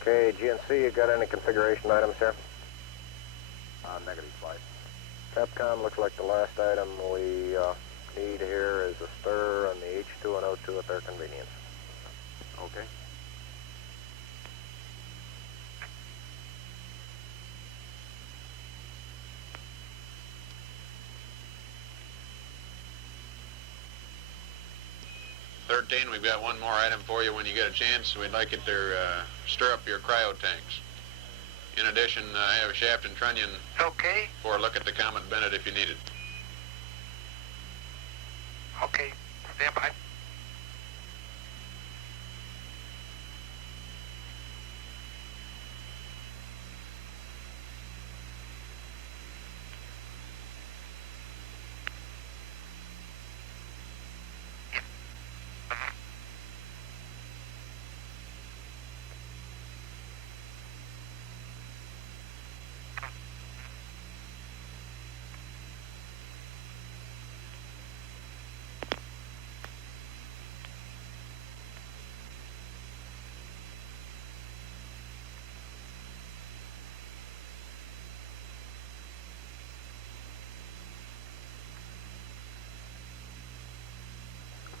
Okay, GNC, you got any configuration items here? Negative, flight. Capcom, looks like the last item we need here is a stir on the H2 and O2 at their convenience. Okay. We've got one more item for you when you get a chance. We'd like it to stir up your cryo tanks. In addition, I have a shaft and trunnion Okay. for a look at the Comet Bennett if you need it. Okay. Stand by.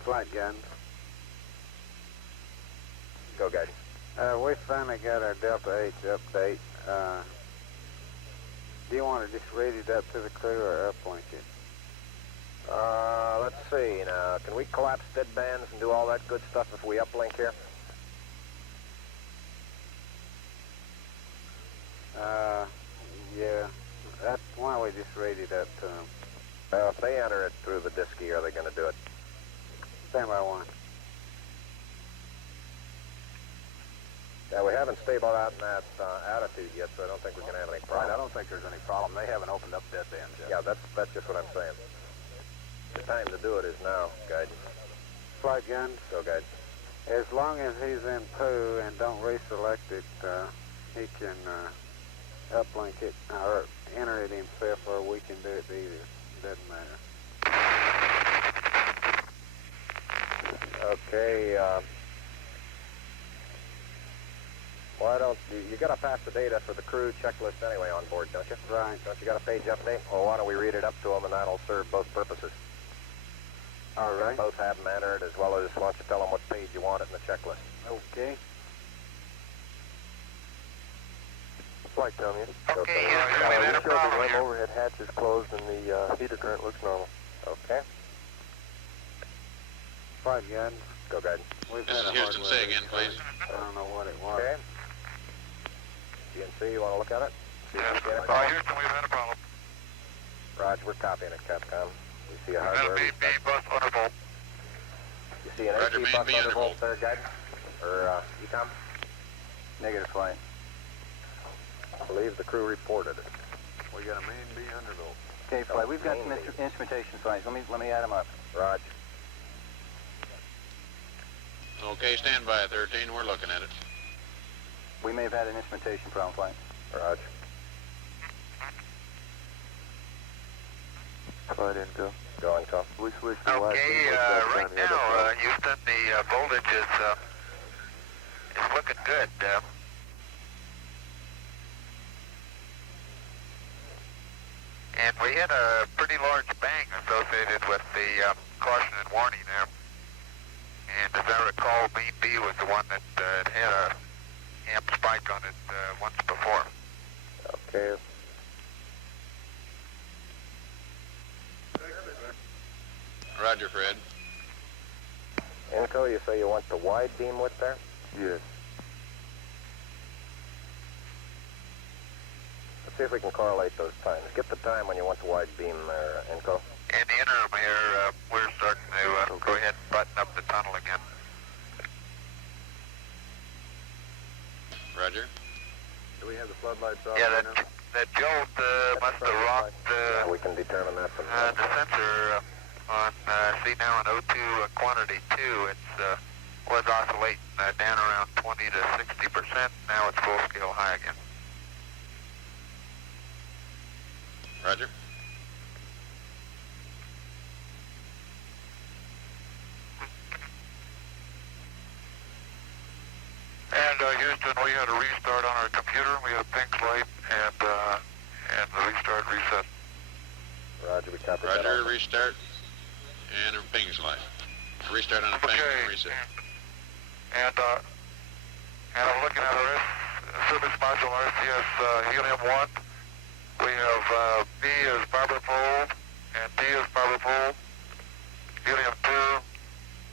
Flight guns. Go, guys. We finally got our Delta H update. Do you want to just read it up to the crew or uplink it? Let's see now. Can we collapse dead bands and do all that good stuff if we uplink here? Yeah. Why don't we just read it up to them? If they enter it through the disky, are they going to do it? Stand by one. Yeah, we haven't stabilized out in that attitude yet, so I don't think we're going to have any problem. Right, I don't think there's any problem. They haven't opened up dead bands yet. Yeah, that's just what I'm saying. The time to do it is now, guide. Flight guns. Go, guide. As long as he's in poo and don't reselect it, he can uplink it or enter it himself, or we can do it either. Doesn't matter. Okay, why don't you got to pass the data for the crew checklist anyway on board, don't you? Right. Don't you got a page update? Well, why don't we read it up to them, and that'll serve both purposes. All right. Both have them entered, as well as why don't you tell them what page you want it in the checklist. Okay. Flight tell me. Okay, yes, we've had a problem here. Overhead hatch is closed and the heater current looks normal. Okay. Flight guns. Go, guide. We've This had is a Houston. hardware Say again, issue. please. I don't know what it was. Okay. GNC, you want to look at it? See if Yes. you see any Oh, problem? Houston, we've had a problem. Roger, we're copying it, Capcom. You see a We've had a hardware? main B bus undervolt. You see an Roger, AC main bus B undervolt undervolt. there, guide? Or ECOM? Negative flight. I believe the crew reported it. We got a main B undervolt. Okay, flight. We've got some Main B. instrumentation signs. Let me add them up. Roger. Okay, stand by, 13. We're looking at it. We may have had an instrumentation problem, flight. Roger. Flight info. Go on, Tom. We switched Okay, right now, Houston, the voltage is looking good. And we had a pretty large bang associated with the caution and warning there. And as I recall, main B was the one that had a amp spike on it once before. Okay. Roger, Fred. Inco, you say you want the wide beam width there? Yes. Let's see if we can correlate those times. Get the time when you want the wide beam there, Inco. In the interim here, we're starting to go ahead and button up the tunnel again. Roger. Do we have the floodlights off? Yeah, right now? that jolt must have rocked Yeah, we can determine that from the sensor on, see now on O2 quantity 2, it's was oscillating down around 20 to 60%. Now it's full scale high again. Roger. And Houston, we had a restart on our computer. We had a pink light and the restart reset. Roger, we copy that. Roger, restart, and a ping's light. Restart on a ping, reset. And I'm looking at our service module RCS helium-1. We have B as barber pole and D as barber pole. Helium-2,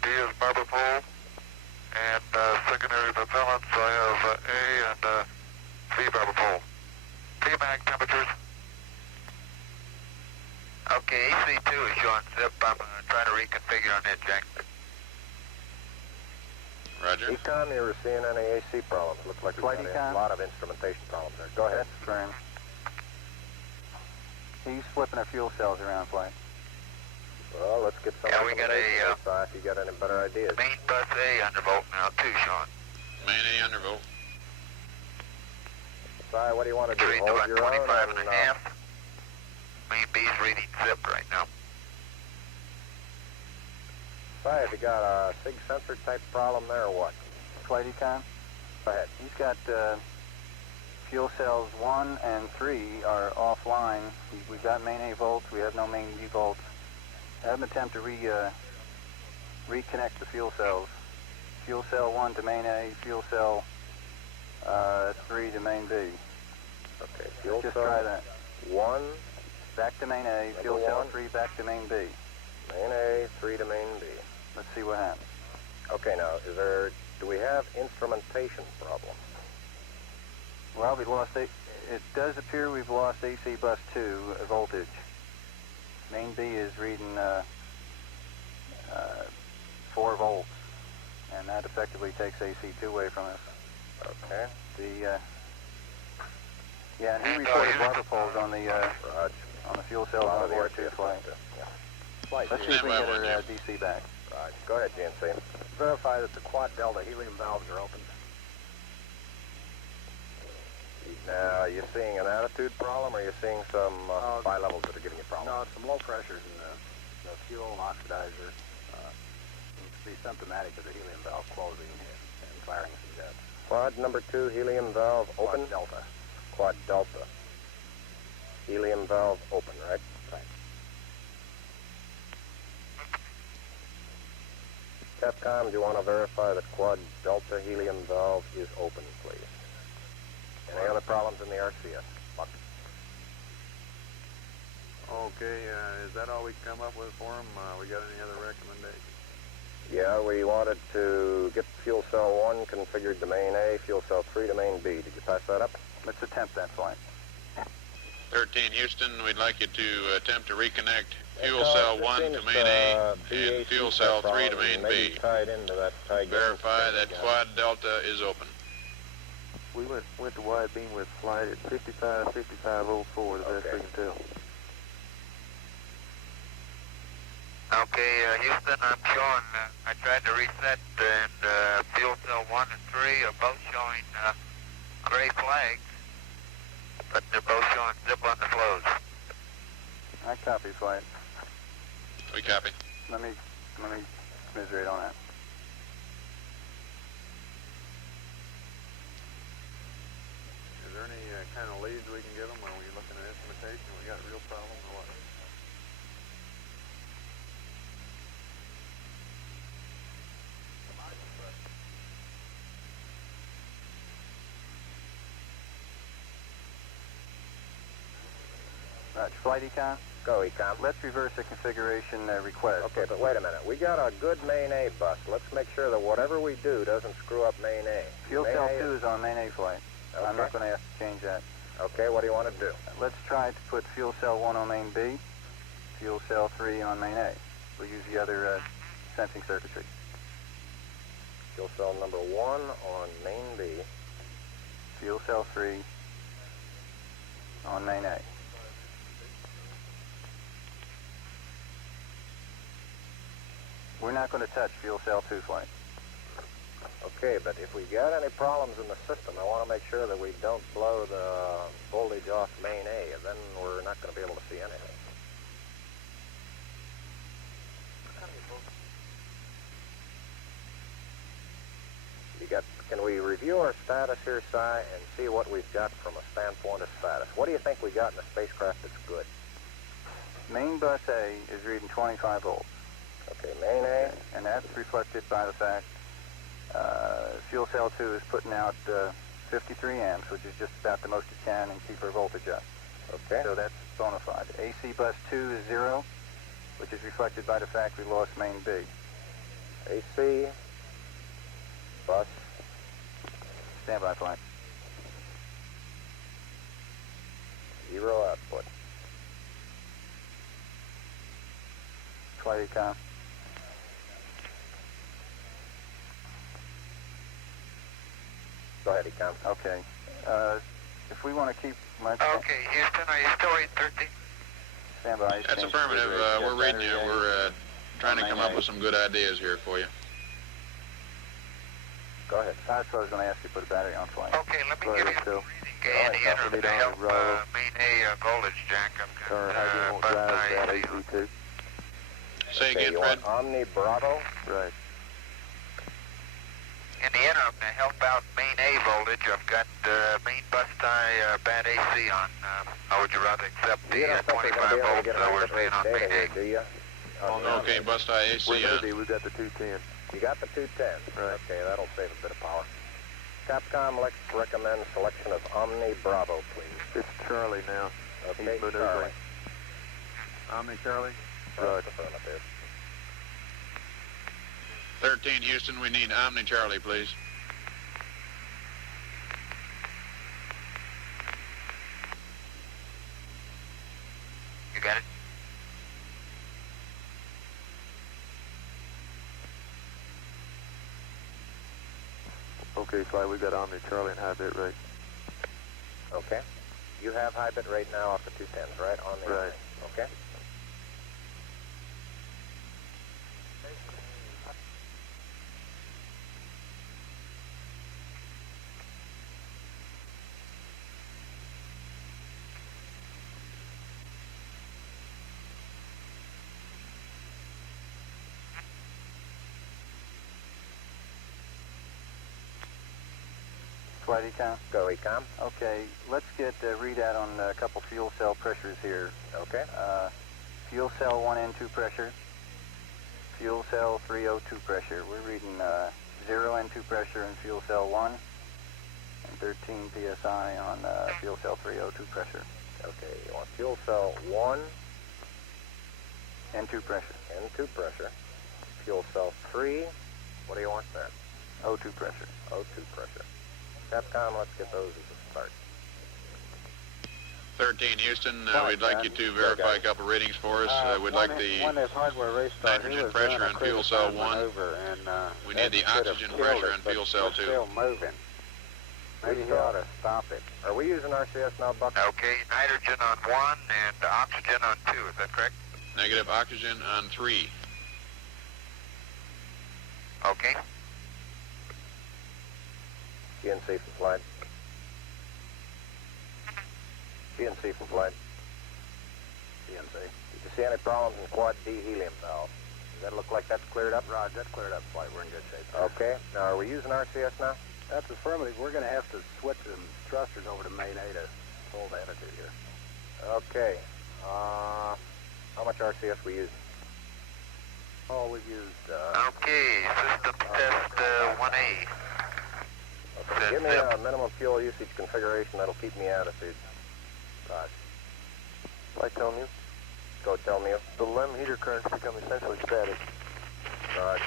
D as barber pole. And secondary propellants, I have A and C barber pole. T-mag temperatures. Okay, AC2 is showing zip. I'm trying to reconfigure on it, Jack. Roger. Econ, you were seeing any AC problems? Looks like we've Flight got Econ? a lot of instrumentation problems there. Go ahead. That's firm. He's flipping our fuel cells around, Flight. Well, let's get some Yeah, we got information here, Si, if you got any better ideas. Main bus A undervolt now too, Sean. Main A undervolt. Si, what do you want to do? Reading Hold about your 25 own and a half. Main B's reading zip right now. Si, have you got a SIG sensor type problem there or what? Flight Econ? Go ahead. He's got fuel cells 1 and 3 are offline. We've got main A volts. We have no main B volts. Have him attempt to reconnect the fuel cells. Fuel cell 1 to main A, fuel cell 3 to main B. Okay, fuel Just cell try that. 1, Back to main A, fuel Number cell one. 3 back to main B. main A, 3 to main B. Let's see what happens. Okay, now, do we have instrumentation problems? Well, we lost it does appear we've lost AC bus 2 voltage. Main B is reading 4 volts, and that effectively takes AC2 away from us. Okay. Yeah, and he reported barber poles on the Roger. fuel cells on the board too, Flight. Yeah. Flight. Let's see if we Stand can by get one, our DC back. Roger. Go ahead, GNC. Verify that the quad delta helium valves are open. Now, are you seeing an attitude problem, or are you seeing some bi-levels that are giving you problems? No, some low pressures in the fuel and oxidizer. Seems to be symptomatic of the helium valve closing and firing some jets. Quad number 2, helium valve open? Quad delta. Quad delta. Helium valve open, right? Right. Capcom, do you want to verify that quad delta helium valve is open, please? Any other problems in the RCS? Buck. Okay, is that all we can come up with for him? We got any other recommendations? Yeah, we wanted to get fuel cell 1 configured to main A, fuel cell 3 to main B. Did you pass that up? Let's attempt that, Flight. 13 Houston, we'd like you to attempt to reconnect fuel Because cell it 1 seems to main A BAC and fuel cell 3 to main maybe B. tied into that tight Verify that quad delta is open. We went to wide beam with Flight at 5504, the best we can tell. Okay, Houston, I'm showing, I tried to reset and fuel cell 1 and 3 are both showing gray flags, but they're both showing zip on the flows. I copy, Flight. We copy. Let me commiserate on that. Is there any kind of leads we can give them? Are we looking at instrumentation? We got a real problem or what? Roger. Flight Econ, Go, Econ. let's reverse the configuration request. Okay, but wait a minute. We got a good main A bus. Let's make sure that whatever we do doesn't screw up main A. Fuel Main cell A 2 is on main A, Flight. I'm Okay. not going to have to change that. Okay, what do you want to do? Let's try to put fuel cell 1 on main B, fuel cell 3 on main A. We'll use the other sensing circuitry. Fuel cell number 1 on main B. Fuel cell 3 on main A. We're not going to touch fuel cell 2, Flight. Okay, but if we got any problems in the system, I want to make sure that we don't blow the voltage off main A, and then we're not going to be able to see anything. Can we review our status here, Si, and see what we've got from a standpoint of status? What do you think we got in the spacecraft that's good? Main bus A is reading 25 volts. Okay, main A. And that's reflected by the fact fuel cell 2 is putting out 53 amps, which is just about the most it can, and keep our voltage up. Okay. So that's bona fide. AC bus 2 is 0, which is reflected by the fact we lost main B. AC bus. Standby flight. 0 output. Flight econ. Go ahead, Econ. Okay. If we want to keep... Okay, Houston, are you still reading 13? Standby. That's affirmative. We're reading you. We're trying to come up with some good ideas here for you. Go ahead. That's what I was going to ask you to put a battery on flight. Okay, let me give you Still. a reading in the interim to help main A voltage jack. I've got bus AC. Say Okay, again, you Fred. want Omni Bravo? Right. In the interim, to help out main A voltage, I've got main bus tie bad AC on. Or would you rather accept the You don't think we're going to 25 be able to volts get that we're enough seeing on data main here, A? do you? Okay, bus tie AC on. we got the 210. You got the 210. Right. Okay, that'll save a bit of power. Capcom, let's recommend selection of Omni Bravo, please. It's Charlie now. Okay, He's maneuvering. Charlie. Omni Charlie? Right. Affirmative. 13, Houston, we need Omni Charlie, please. You got it? Okay, Fly, we got Omni Charlie and high bit rate. Okay. You have high bit rate now off the 210s, right? On the Right. Okay. Flight econ. Go, Econ. Okay, let's get a readout on a couple fuel cell pressures here. Okay. Fuel cell 1N2 pressure. Fuel cell 302 pressure. We're reading 0 N2 pressure in fuel cell 1 and 13 psi on fuel cell 302 pressure. Okay, you want fuel cell 1, N2 pressure. N2 pressure. Fuel cell 3, what do you want there? O2 pressure. O2 pressure. Capcom, let's get those as a start. 13, Houston, Fine, we'd like John. you to verify a couple readings for us. We'd like the When this hardware restart, nitrogen he was pressure doing a on fuel cell cruise 1. maneuver, and, We need the that could have oxygen killed pressure it, on but fuel cell it's 2. still moving. Maybe he ought to stop it. Are we using RCS now, Buck? Okay, nitrogen on 1 and oxygen on 2, is that correct? Negative oxygen on 3. Okay. GNC for flight. GNC for flight. GNC. Did you see any problems in quad D helium valve? Does that look like that's cleared up? Rod, that's cleared up flight. We're in good shape. Okay. Now, are we using RCS now? That's affirmative. We're going to have to switch some thrusters over to main A to hold attitude here. Okay. How much RCS we use? Oh, we've used, Okay, system test 1A. Okay. Give me a minimum fuel usage configuration that'll keep me attitude. Rod. Flight tell me. Go tell me. The LEM heater currents become essentially static. All right.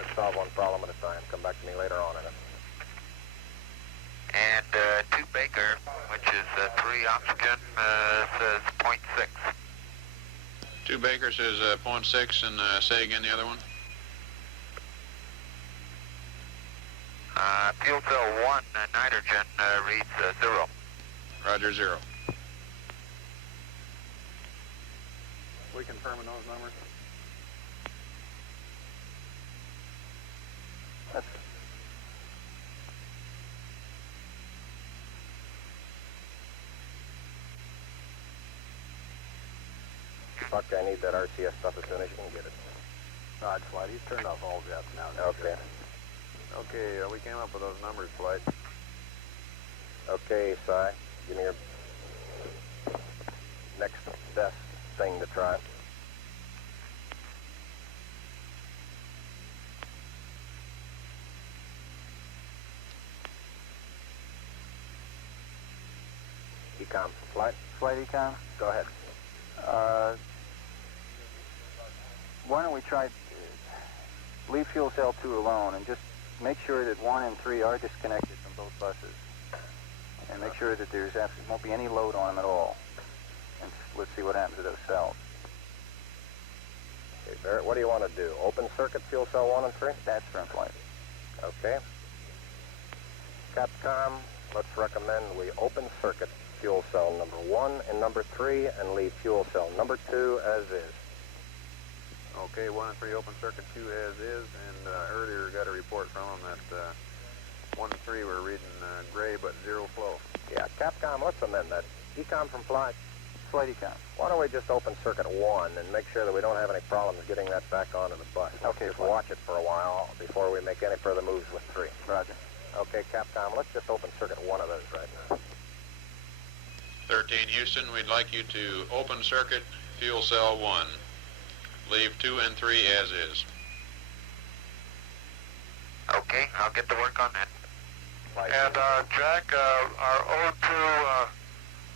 Let's solve one problem at a time. Come back to me later on in it. And 2 Baker, which is 3 oxygen, says 0.6. 2 Baker says 0.6, and say again the other one. Fuel cell 1 nitrogen reads 0. Roger, 0. We confirming those numbers? That's Buck, I need that RCS stuff as soon as you can get it. Rod flight. He's turned off all jets now. Okay. Okay, we came up with those numbers, Flight. Okay, Si, give me your next best thing to try. Ecom, Flight. Flight Econ? Go ahead. Why don't we try, leave fuel cell 2 alone and just make sure that 1 and 3 are disconnected from both buses. And make sure that there's absolutely won't be any load on them at all. And let's see what happens to those cells. Okay, Barrett, what do you want to do? Open circuit fuel cell 1 and 3? That's for Flight. Okay. Capcom, let's recommend we open circuit fuel cell number 1 and number 3 and leave fuel cell number 2 as is. Okay, 1 and 3 open circuit 2 as is, and earlier got a report from them that 1 and 3 were reading gray but zero flow. Yeah, Capcom, let's amend that. Ecom from Flight, Flight Econ. why don't we just open circuit 1 and make sure that we don't have any problems getting that back onto the bus? Let's Okay, just fine. watch it for a while before we make any further moves with 3. Roger. Okay, Capcom, let's just open circuit 1 of those right now. 13 Houston, we'd like you to open circuit fuel cell 1. Leave 2 and 3 as is. Okay, I'll get to work on that. Flight. And Jack, our O2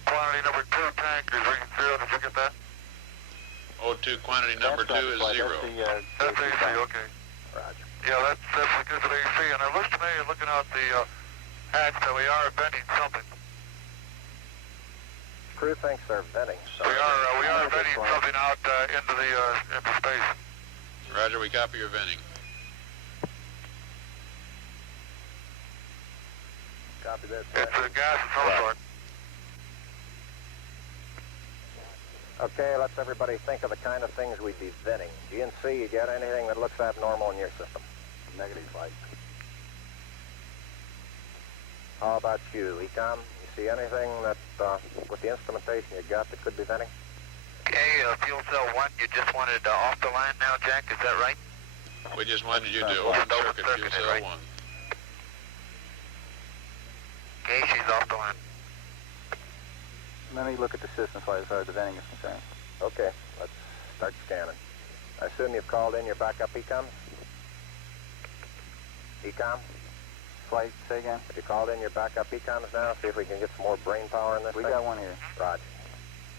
quantity number 2 tank is reading 0. Did you get that? O2 quantity number 2 is Flight. 0. That's AC, okay. Roger. Yeah, that's because of AC. And it looks to me, looking out the hatch, that we are venting something. Crew thinks they're venting. We are venting something out into space. Roger, we copy your venting. Copy that, It's a gas of some sort. Okay, let's everybody think of the kind of things we'd be venting. GNC, you got anything that looks abnormal in your system? Negative, Flight. How about you, Ecom? You see anything that, with the instrumentation you got that could be venting? Okay, fuel cell 1, you just wanted off the line now, Jack, is that right? We just wanted you to Open open circuit fuel circuit, cell right? 1. Okay, she's off the line. Let me look at the system as far as the venting is concerned. Okay, let's start scanning. I assume you've called in your backup Ecom? Ecom? Flight, say again? Have you called in your backup Ecoms now? See if we can get some more brain power in this We thing? got one here. Roger.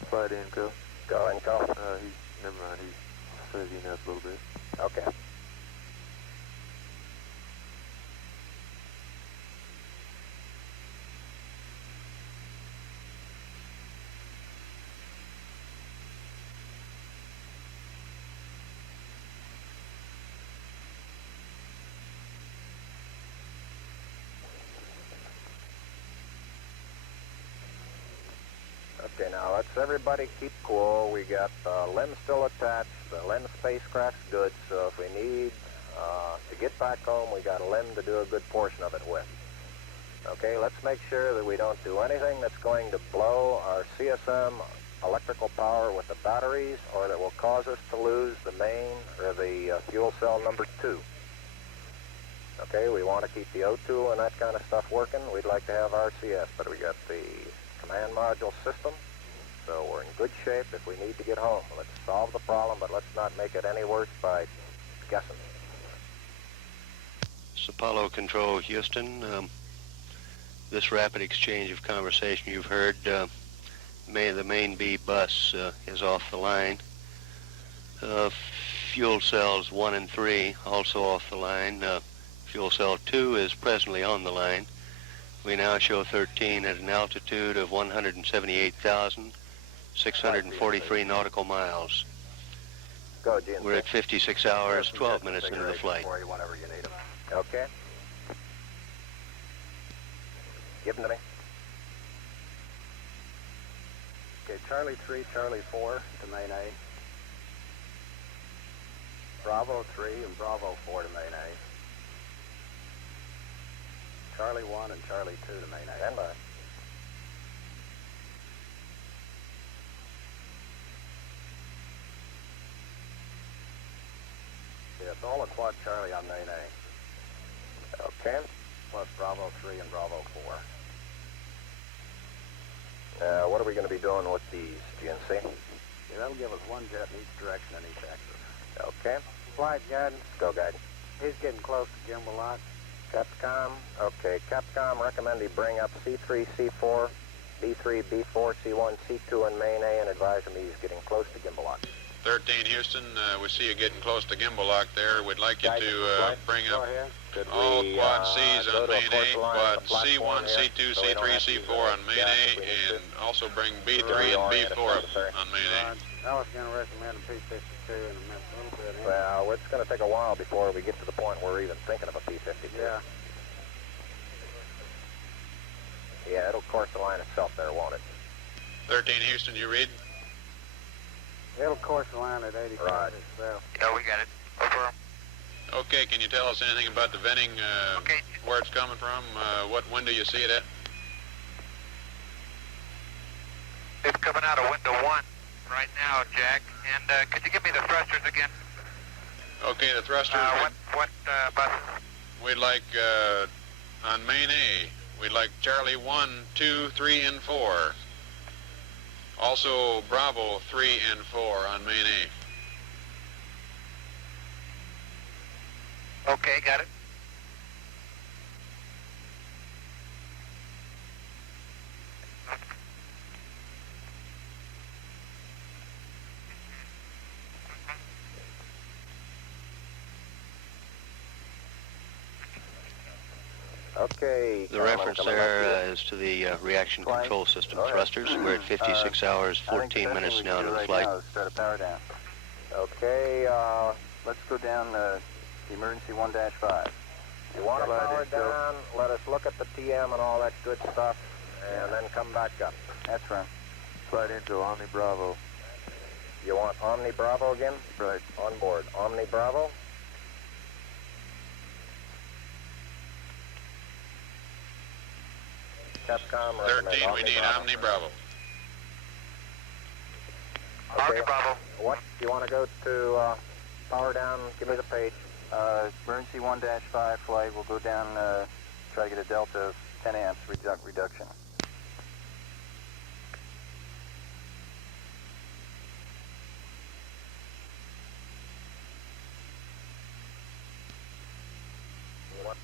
Flight in, go. Go and go. Never mind, he says he knows a little bit. Okay. Okay, now let's everybody keep cool. We got the limb still attached. The limb spacecraft's good, so if we need to get back home, we got a limb to do a good portion of it with. Okay, let's make sure that we don't do anything that's going to blow our CSM electrical power with the batteries or that will cause us to lose the main or the fuel cell number 2. Okay, we want to keep the O2 and that kind of stuff working. We'd like to have RCS, but we got the command module system, so we're in good shape if we need to get home. Let's solve the problem, but let's not make it any worse by guessing. It's Apollo Control, Houston. This rapid exchange of conversation you've heard, the main B bus is off the line. Fuel cells 1 and 3 also off the line. Fuel cell 2 is presently on the line. We now show 13 at an altitude of 178,643 nautical miles. Go, GNC. We're at 56 hours, 12 minutes into the flight. For you whenever you need them. Okay. Give them to me. Okay, Charlie 3, Charlie 4 to main A. Bravo 3 and Bravo 4 to main A. Charlie 1 and Charlie 2 to main A. Stand by. Yeah, it's all a quad Charlie on main A. Okay. plus Bravo 3 and Bravo 4. What are we going to be doing with these, GNC? Yeah, that'll give us one jet in each direction in each axis. Okay. Flight guidance. Go, guide. He's getting close to gimbal lock. Capcom. Okay, Capcom recommend he bring up C3, C4, B3, B4, C1, C2, and main A, and advise him he's getting close to gimbal lock. 13 Houston, we see you getting close to gimbal lock there. We'd like you Guidance, to flight. bring Go up ahead. Could all we, quad C's go on to a main A, course line quad at the platform C1, here, C2, so we don't C3, have to use C4 our on main gas A, if we need and also bring B3 Right. and Orient B4 if up necessary. on main A. I was going to recommend a P-52 in a little bit. Well, it's going to take a while before we get to the point where we're even thinking of a P-52. Yeah. Yeah, it'll course the line itself there, won't it? 13 Houston, you read? It'll course the line at 80 Right. itself. Yeah, we got it. Over. Okay, can you tell us anything about the venting, Okay. where it's coming from? What window you see it at? It's coming out of window 1 right now, Jack. And could you give me the thrusters again? Okay, the thrusters, What buses? we'd like, on main A, we'd like Charlie 1, 2, 3, and 4. Also Bravo 3 and 4 on main A. Okay, got it. Okay. The Tom, I'm reference coming back there to you. is to the reaction Flight. control system All right. thrusters. We're at 56 hours, I think 14 the best minutes thing we now can into do the right flight. now is start a power down. Okay, Let's go down emergency 1-5. you want to Slide power in, go. down, let us look at the TM and all that good stuff, and then come back up. That's right. Slide into Omni Bravo. You want Omni Bravo again? Right. On board. Omni Bravo. Capcom recommend 13, we need Omni Bravo. Okay. Omni Bravo. What, you want to go to power down? Give me the page. Emergency 1-5 flight. We'll go down, try to get a delta of 10 amps reduction. You want-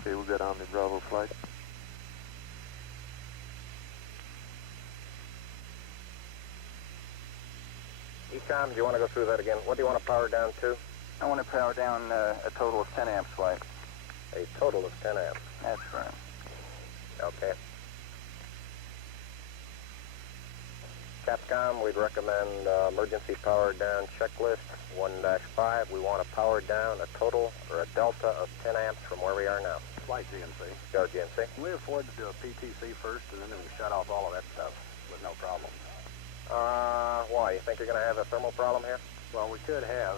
Okay, we got Omni Bravo flight. Ecom, do you want to go through that again? What do you want to power down to? I want to power down a total of 10 amps flight. A total of 10 amps. That's right. Okay. Capcom, we'd recommend emergency power down checklist 1-5. We want to power down a total or a delta of 10 amps from where we are now. Flight GNC. Go, GNC. Can we afford to do a PTC first, and then we can shut off all of that stuff with no problem? Why? You think you're going to have a thermal problem here? Well, we could have,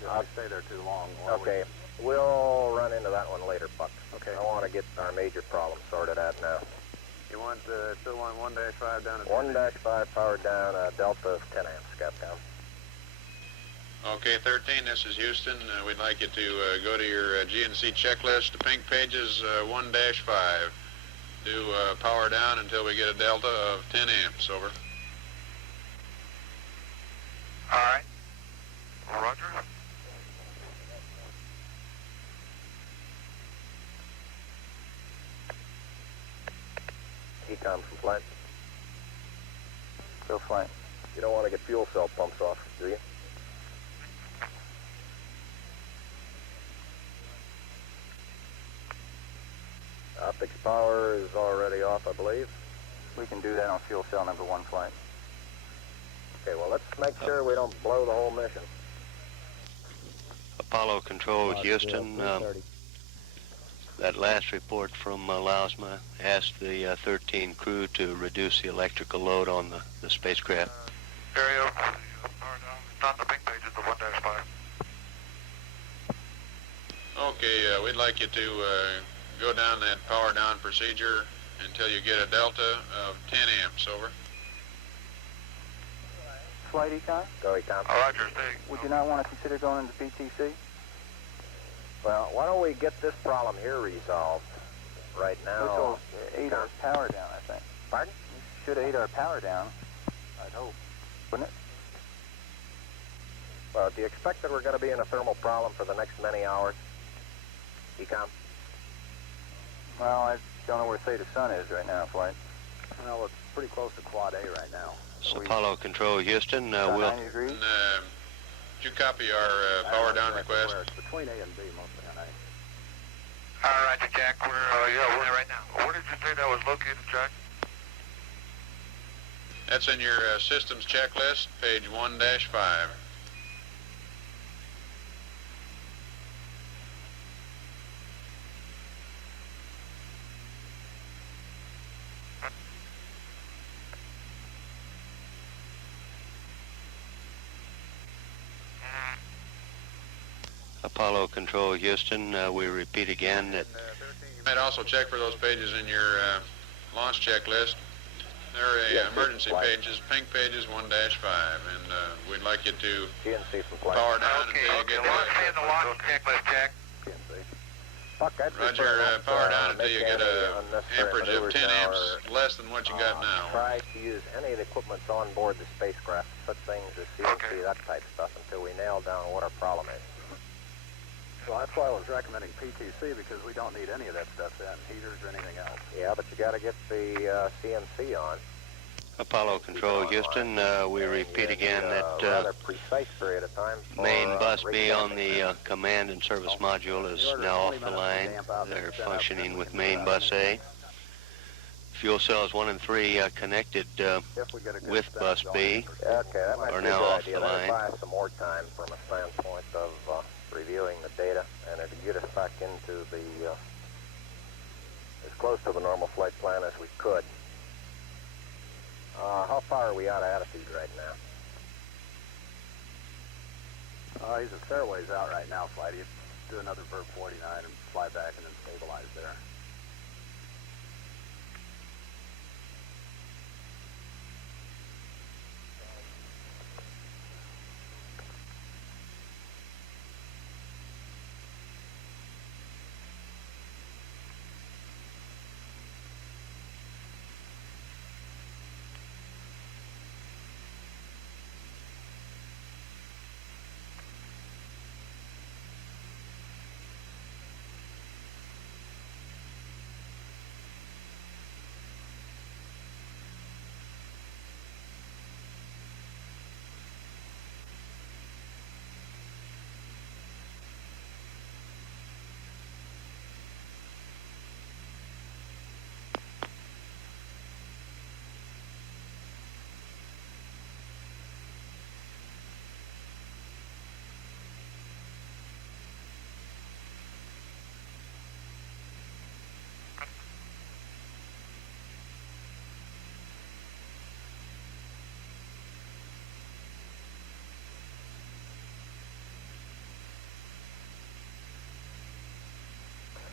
if we stay there too long. Or Okay. We'll run into that one later, Buck. Okay. I want to get our major problem sorted out now. You want still want 1-5 down at 1-5 power down a delta of 10 amps, Capcom. Okay, 13, this is Houston. We'd like you to go to your GNC checklist, the pink pages 1-5. Do power down until we get a delta of 10 amps, over. All right. Roger. Ecom from flight. Go flight. You don't want to get fuel cell pumps off, do you? Optics power is already off, I believe. We can do that on fuel cell number 1 flight. Okay, well, let's make sure we don't blow the whole mission. Apollo Control, Houston. That last report from Lausma asked the 13 crew to reduce the electrical load on the spacecraft. Stereo. It's on the pink pages of 1-5. Okay, we'd like you to go down that power down procedure until you get a delta of 10 amps, over. Flight Econ? Go Econ. Roger, stay. Would you not want to consider going into PTC? Well, why don't we get this problem here resolved right now? This will aid our power down, I think. Pardon? This should aid our power down, I'd hope. Wouldn't it? Well, do you expect that we're going to be in a thermal problem for the next many hours? Econ? Well, I don't know where Theta Sun is right now, Flight. Well, it's pretty close to Quad A right now. It's Apollo Control, Houston. We'll 90 degrees? And, did you copy our power down request? It's between A and B, mostly on A. Roger, Jack. We're there right now. Where did you say that was located, Jack? That's in your systems checklist, page 1-5. Apollo Control, Houston. We repeat again that You might also check for those pages in your launch checklist. They're Yes, emergency flight. pages, pink pages 1-5, and we'd like you to GNC from flight. power down Okay, until you okay. get Well, let's stay in the launch checklist, Jack. PNC. Fuck, I'd Roger, prefer not, power down until make you get any a unnecessary amperage of maneuvers 10 now amps or, less than what you got now. Try to use any of the equipment that's on board the spacecraft, such things as CNC, Okay. that type of stuff, until we nail down what our problem is. Well, that's why I was recommending PTC, because we don't need any of that stuff then, heaters or anything else. Yeah, but you got to get the CNC on. Apollo Control, Houston. We And repeat you again need a that rather precise period of time for, main bus B on reconnecting. the command and service module is now off the line. They're functioning with main bus A. Fuel cells 1 and 3 connected If we get a good with set bus going B. for- Okay, that might Are be a now good off idea. the That'll line. buy us some more time from a standpoint of reviewing the data, and it'll get us back into the as close to the normal flight plan as we could. How far are we out of attitude right now? He's a fair ways out right now, Flight. He'd do another Verb 49 and fly back and then stabilize there.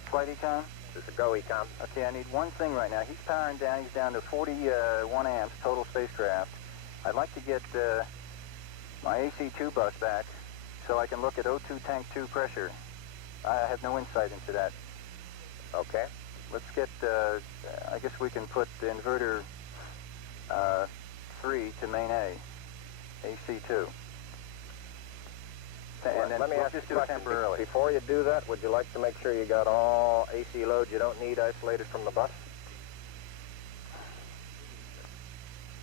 Flight Econ? This is a go, Econ. Okay, I need one thing right now. He's powering down. He's down to 41 amps total spacecraft. I'd like to get my AC2 bus back so I can look at O2 tank 2 pressure. I have no insight into that. Okay. Let's get, I guess we can put the inverter 3 to main A, AC2. And then Let me we'll ask you just a do it question. temporarily. Before you do that, would you like to make sure you got all AC loads you don't need isolated from the bus?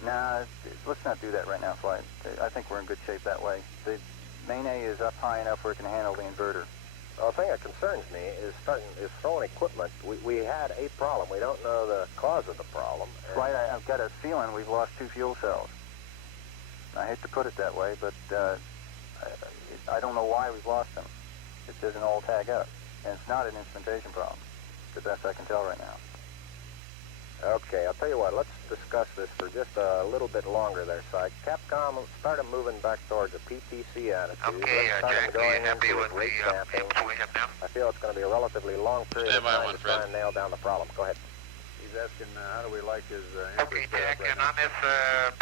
Nah, let's not do that right now, Flight. I think we're in good shape that way. The main A is up high enough where it can handle the inverter. Well, the thing that concerns me is throwing equipment. We had a problem. We don't know the cause of the problem. and- Flight, I've got a feeling we've lost 2 fuel cells. I hate to put it that way, but I don't know why we've lost them. It doesn't all tag up. And it's not an instrumentation problem, the best I can tell right now. Okay, I'll tell you what. Let's discuss this for just a little bit longer there, Si. Capcom, start them moving back towards a PTC attitude. Okay, Let's start 'em Jack, are you going happy into with rate damping. the we have now? I feel it's going to be a relatively long period Stand of by time one, to Fred. try and nail down the problem. Go ahead. He's asking how do we like his Okay, input Jack, setup right and now? on this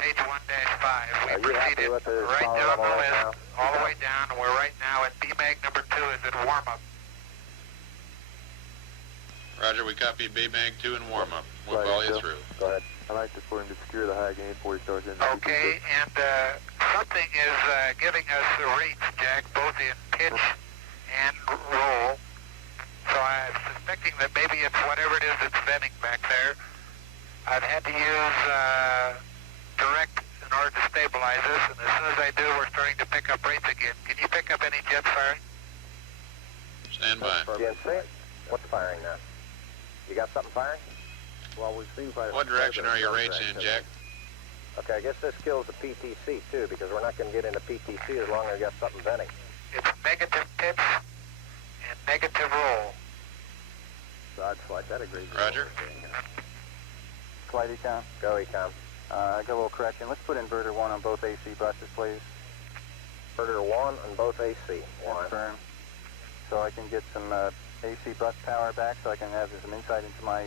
page 1-5, we Are you happy proceeded with the right power down level the right list, now? all the way down, and we're right now at BMAG number 2 is at warm-up. Roger, we copy B-Mag 2 and warm-up. We'll Right, follow you Bill. through. Go ahead. I like to for him to secure the high gain before he starts in. Okay, and something is giving us the rates, Jack, both in pitch and roll. So I'm suspecting that maybe it's whatever it is that's venting back there. I've had to use direct in order to stabilize this, and as soon as I do, we're starting to pick up rates again. Can you pick up any jet firing? Stand by. GNC, what's firing now? You got something firing? Well, we've seen quite a What direction are your rates in, Jack? Okay, I guess this kills the PTC too, because we're not going to get into PTC as long as we got something venting. It's negative pitch and negative roll. Dodge flight, that agrees. with Roger. what we're saying. Flight Econ. Go, Econ. I got a little correction. Let's put inverter 1 on both AC buses, please. Inverter 1 on both AC. One. Confirm. So I can get some AC bus power back, so I can have some insight into my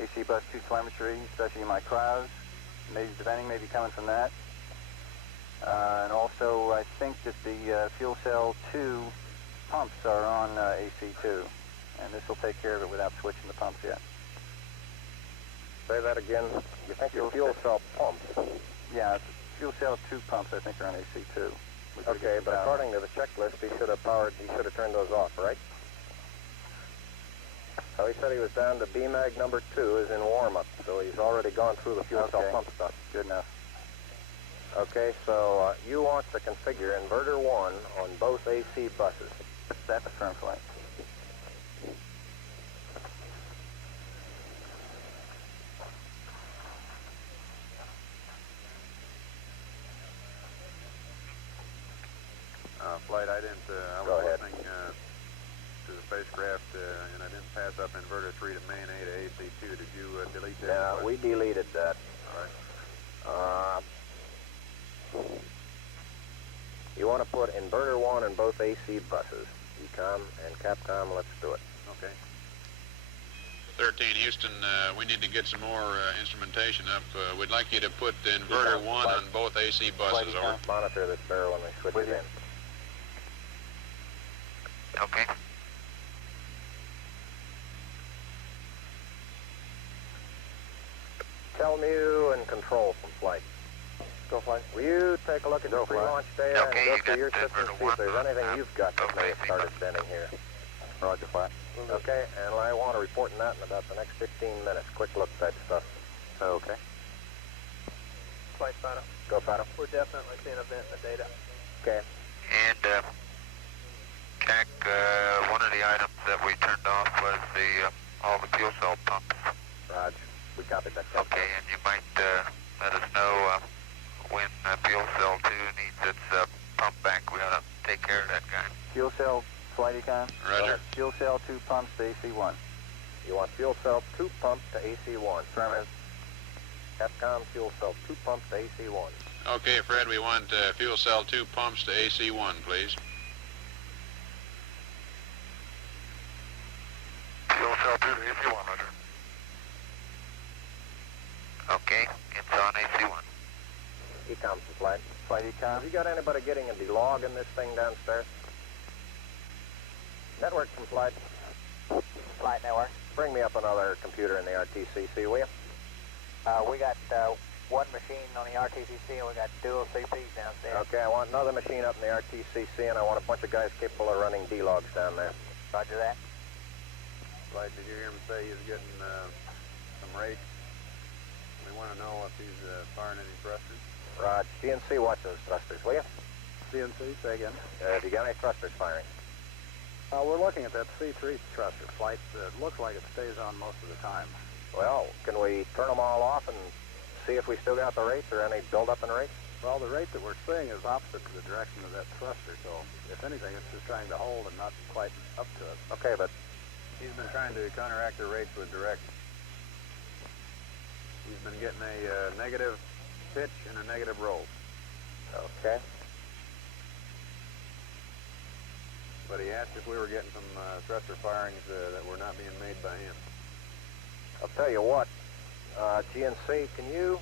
AC bus 2 telemetry, especially my clouds. Maybe the venting may be coming from that. And also, I think that the fuel cell 2 pumps are on AC2, and this will take care of it without switching the pumps yet. Say that again. You think your fuel cell pumps? Yeah, fuel cell 2 pumps I think are on AC2. Okay, but according to the checklist, he should have turned those off, right? So he said he was down to BMAG number 2 is in warm-up, so he's already gone through the fuel cell Okay. pump stuff. Good enough. Okay, so you want to configure inverter 1 on both AC buses. That's a firm flight. Flight, I didn't, I Go was ahead. listening to the spacecraft, and I didn't pass up inverter 3 to main A to AC2. Did you delete that? Yeah, request? we deleted that. All right. You want to put inverter 1 in both AC buses. Ecom and Capcom, let's do it. Okay. 13, Houston, we need to get some more instrumentation up. We'd like you to put the inverter 1 on both AC buses, Flight over. Monitor this barrel when we switch With it you. in. Okay. Tell Mew and control from flight. Go flight. Will you take a look at your Go flight. pre-launch data Okay, and you go through got your the system, inverter see if there's one, anything you've got that both may have AC started bending here. Roger, flight. Okay, and I want to report on that in about the next 15 minutes. Quick look type stuff. Okay. Flight Fido. Go, Fido. We're definitely seeing a vent in the data. Okay. And, Jack, one of the items that we turned off was all the fuel cell pumps. Raj, we copied that. Okay, and you might let us know when fuel cell 2 needs its pump back. We ought to take care of that guy. Fuel cell Flight Econ. Roger. Fuel cell 2 pumps to AC1. You want fuel cell 2 pump to AC1. Affirmative. Capcom fuel cell 2 pump to AC1. Okay, Fred, we want fuel cell 2 pumps to AC1, please. Fuel cell 2 to AC1, Roger. Okay, it's on AC1. Ecom from flight. Flight Econ. Have you got anybody getting a delog in this thing downstairs? Network from flight. Flight network. Bring me up another computer in the RTCC, will you? We got one machine on the RTCC and we got dual CPs downstairs. Okay, I want another machine up in the RTCC, and I want a bunch of guys capable of running D-logs down there. Roger that. Flight, did you hear him say he's getting some rates? We want to know if he's firing any thrusters. Rod, GNC, watch those thrusters, will you? CNC, say again. Have you got any thrusters firing? We're looking at that C3 thruster flight. It looks like it stays on most of the time. Well, can we turn them all off and see if we still got the rates or any buildup in rates? Well, the rate that we're seeing is opposite to the direction of that thruster, so if anything, it's just trying to hold and not quite up to it. Okay, but He's been trying to counteract the rates with direct. He's been getting a negative pitch and a negative roll. okay. But he asked if we were getting some thruster firings that were not being made by him. I'll tell you what, GNC, can you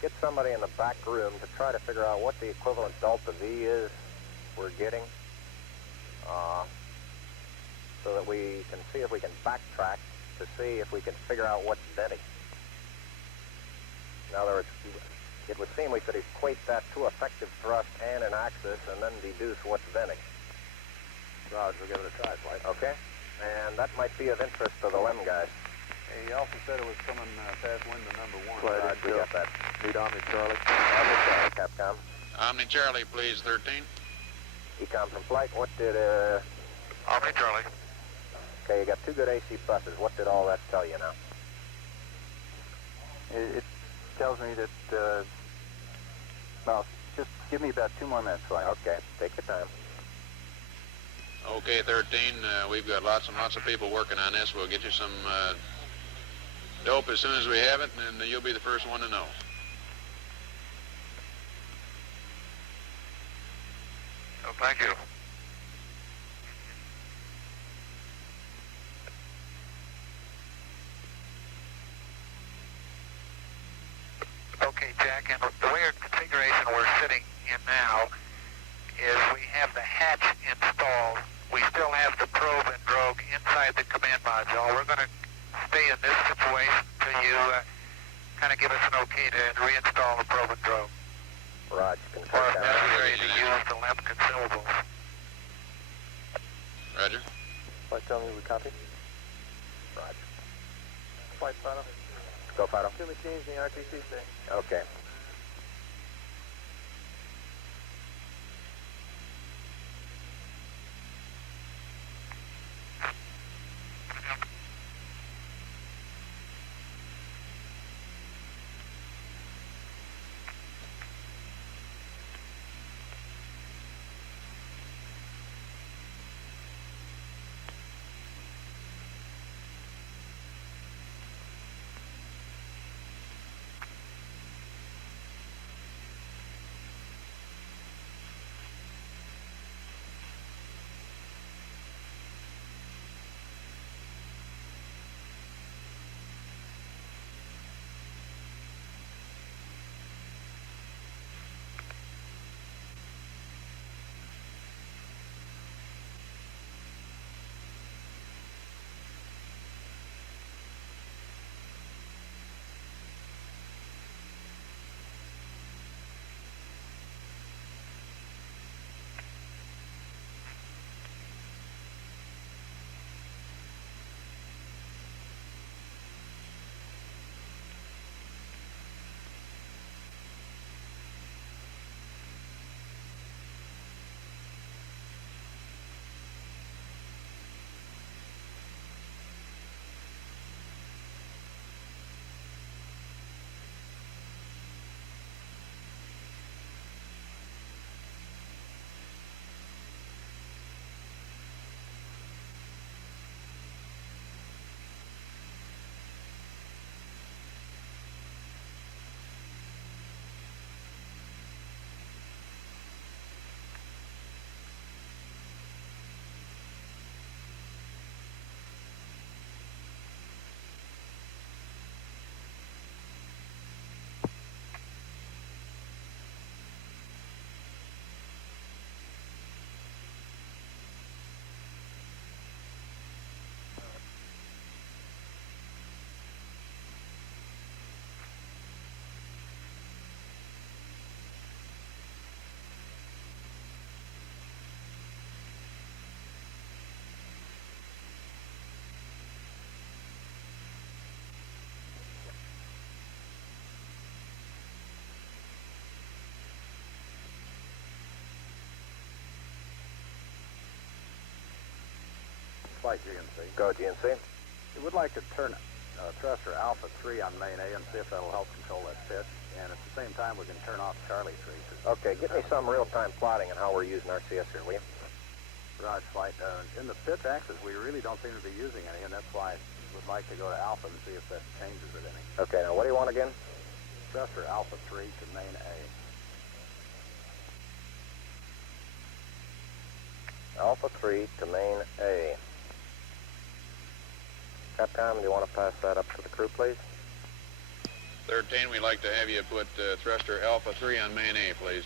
get somebody in the back room to try to figure out what the equivalent delta V is we're getting, so that we can see if we can backtrack to see if we can figure out what's venting. In other words, it would seem we could equate that to effective thrust and an axis and then deduce what's venting. Roger, we'll give it a try, Flight. Okay? And that might be of interest to the LEM guys. He also said it was coming past window number 1. Right, we got that. Lead Omni Charlie. Omni Charlie, Capcom. Omni Charlie, please, 13. Ecom from Flight, what did, Omni Charlie. Okay, you got 2 good AC buses. What did all that tell you now? It tells me that, well, just give me about 2 more minutes, Flight. Okay, take your time. Okay, 13, we've got lots and lots of people working on this. We'll get you some dope as soon as we have it, and you'll be the first one to know. Oh, thank you. Okay, Jack, and the way our configuration we're sitting in now is we have the hatch installed. We still have the probe and drogue inside the command module. We're going to stay in this situation till you kind of give us an okay to reinstall the probe and drogue. Roger, can Or if necessary to use the LEM consumables. Roger. Flight, tell me we copy. Roger. Flight Final. Go, Fido. 2 machines in the RTCC. Okay. Flight GNC. Go, GNC. We would like to turn thruster Alpha 3 on main A and see if that'll help control that pitch. And at the same time, we can turn off Charlie 3. Okay, get me some real-time plotting on how we're using RCS here, will you? Roger, Flight. In the pitch axis, we really don't seem to be using any, and that's why we'd like to go to Alpha and see if that changes it any. Okay, now what do you want again? Thruster Alpha 3 to main A. Alpha 3 to main A. Capcom, do you want to pass that up to the crew, please? 13, we'd like to have you put thruster Alpha 3 on main A, please.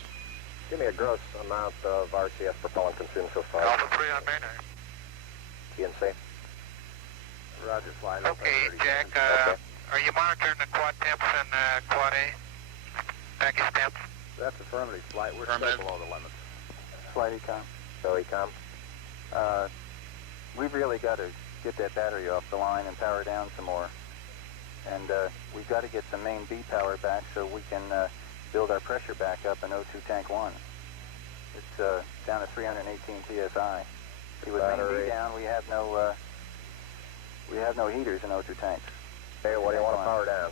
Give me a gross amount of RCS propellant consumed so far. Alpha 3 on main A. TNC. Roger, flight. Okay, Jack, Okay. are you monitoring the quad temps and quad A? Package temps? That's affirmative, flight. We're Affirmative. still below the limits. Flight Econ. So, Ecom. We've really got to get that battery off the line and power down some more. And we've got to get some main B power back so we can build our pressure back up in O2 tank 1. It's down to 318 psi. See, with main Battery. B down, we have no heaters in O2 tanks. Okay, what do you want to power down?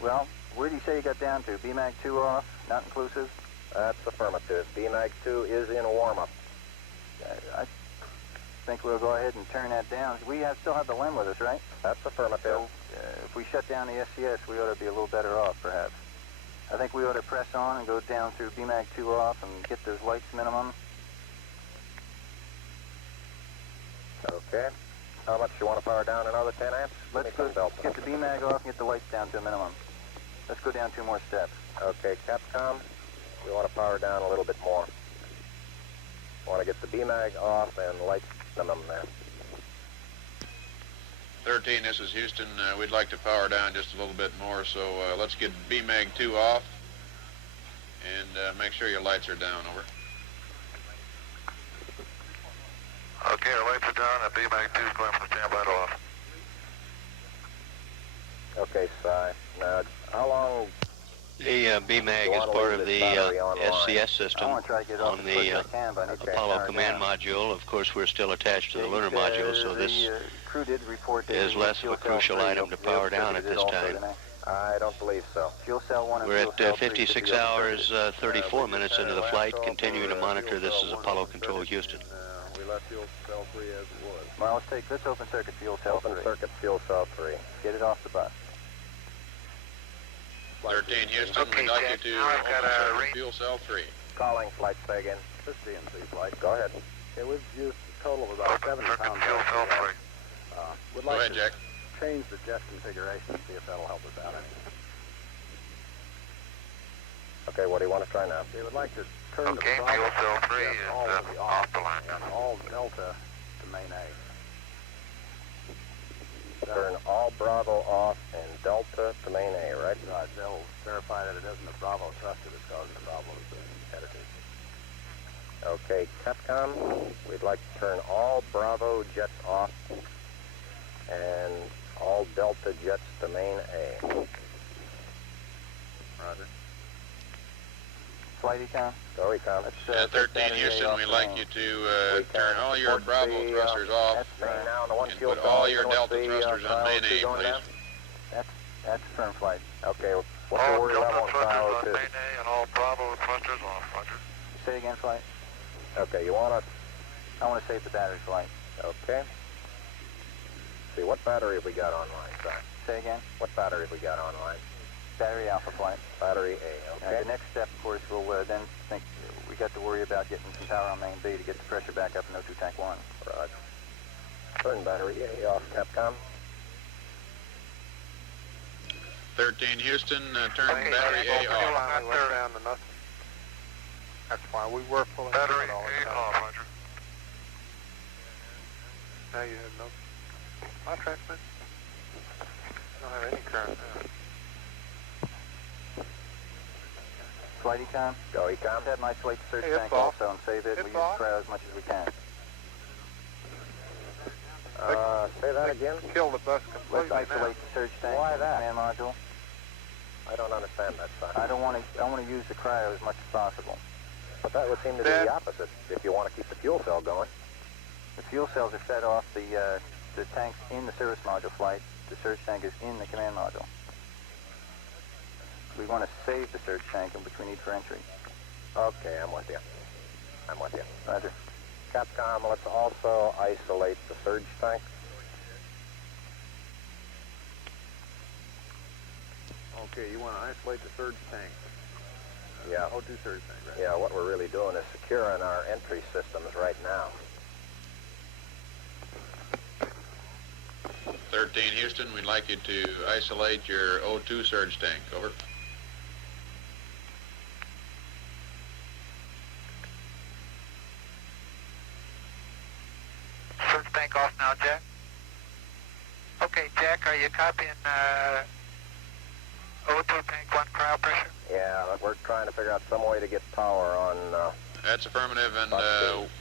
Well, where do you say you got down to? BMAG 2 off, not inclusive? That's affirmative. BMAG 2 is in warm-up. I think we'll go ahead and turn that down. We still have the LEM with us, right? That's affirmative. So if we shut down the SCS, we ought to be a little better off, perhaps. I think we ought to press on and go down through BMAG 2 off and get those lights minimum. Okay. How much you want to power down? Another 10 amps? Let's Give me some go delta. get the BMAG off and get the lights down to a minimum. Let's go down 2 more steps. Okay, Capcom, we want to power down a little bit more. Want to get the BMAG off and lights minimum there. 13, this is Houston. We'd like to power down just a little bit more, so let's get BMAG 2 off and make sure your lights are down, over. Okay, our lights are down and BMAG 2 is going from the standby to off. Okay, Si. Now, how long? The BMAG You is wanna part leave of this the battery online? SCS I system want to try to get off on as quick the as I can, but I need to get Apollo powered command down. module. Of course, we're still attached to the lunar module, so this crew did report that is we less of fuel a cell crucial 3 item to power down at distributed this also time. tonight. I don't believe so. Fuel cell 1 and We're fuel at cell 3 should 56 be hours, overfilled. 34 minutes into the flight, Last continuing to call for, monitor. This fuel is cell Apollo 1 Control circuit, Houston. and, we left fuel cell 3 as it was. Well, let's open circuit fuel cell Open 3. circuit fuel cell 3. Get it off the bus. 13, Houston, Okay, we'd like Jack, you to now I've got open a circuit range- fuel cell 3. Calling flight, say again. This DMC flight. Go ahead. Okay, we've used a total of about Open 70 circuit pounds. fuel cell 3. Would Go like ahead, to Jack. change the jet configuration and see if that'll help us out any. Okay, what do you want to try now? We would like to turn Okay, the fuel throttle cell 3 jet is all to the off the line. and all delta to main A. Turn all Bravo off and Delta to main A, right? Right, they'll verify that it isn't the Bravo thruster that's causing the problems in editing. Okay, Capcom, we'd like to turn all Bravo jets off and all Delta jets to main A. Roger. Flight econ. Go, Econ. Let's, At take 13, battery A Houston, off we'd the like line. you to We turn can all your support Bravo the, thrusters off That's Main now on the one and fuel put cell, all even your with Delta the, thrusters on main Bravo A, going please. down? That's firm flight. Okay, what's the All worry Delta level on thrusters Bravo on 2? main A and all Bravo thrusters off, Roger. Say again, flight. Okay, you want to... I want to save the battery, flight. Okay. See, what battery have we got online, Si? Say again. What battery have we got online? Battery alpha flight. Battery A, okay. The next step, of course, we'll then think we got to worry about getting some power on main B to get the pressure back up in O2 tank 1. Roger. Turn battery A off, Capcom. 13, Houston, turn Okay, battery Jack, A fuel off. line We're 30. down to nothing. That's fine. We were pulling Battery it all the A time. off, Roger. Now you have no... My transmit? I don't have any current now. Flight econ. Go, Econ. That might isolate the surge Hey, it's tank off. also and save it. It's We use off. cryo as much as we can. Say that again? Kill the bus Let's completely isolate the surge tank Why from the that? command module. I don't understand that, Si. I want to use the cryo as much as possible. But that would seem to be Dad? the opposite, if you want to keep the fuel cell going. The fuel cells are fed off the tanks in the service module flight. The surge tank is in the command module. We want to save the surge tank in between each entry. Okay, I'm with you. I'm with you. Roger. Capcom, let's also isolate the surge tank. Okay, you want to isolate the surge tank. Yeah. O2 surge tank, right? Yeah, what we're really doing is securing our entry systems right now. 13 Houston, we'd like you to isolate your O2 surge tank. Over. Surge tank off now, Jack. Okay, Jack, are you copying O2 tank 1 cryo pressure? Yeah, we're trying to figure out some way to get power on... That's affirmative, and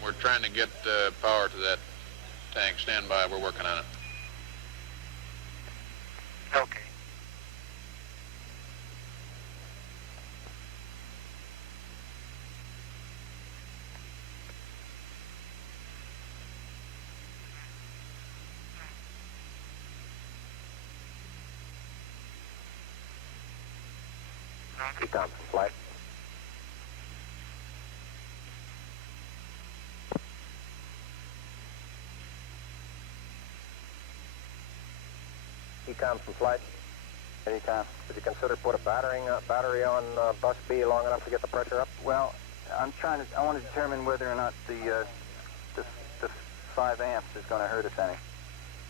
we're trying to get power to that tank. Stand by, we're working on it. Okay. Ecom, flight. Ecom from flight. Ecom. Would you consider put a battery on bus B long enough to get the pressure up? Well, I want to determine whether or not the 5 amps is going to hurt us any.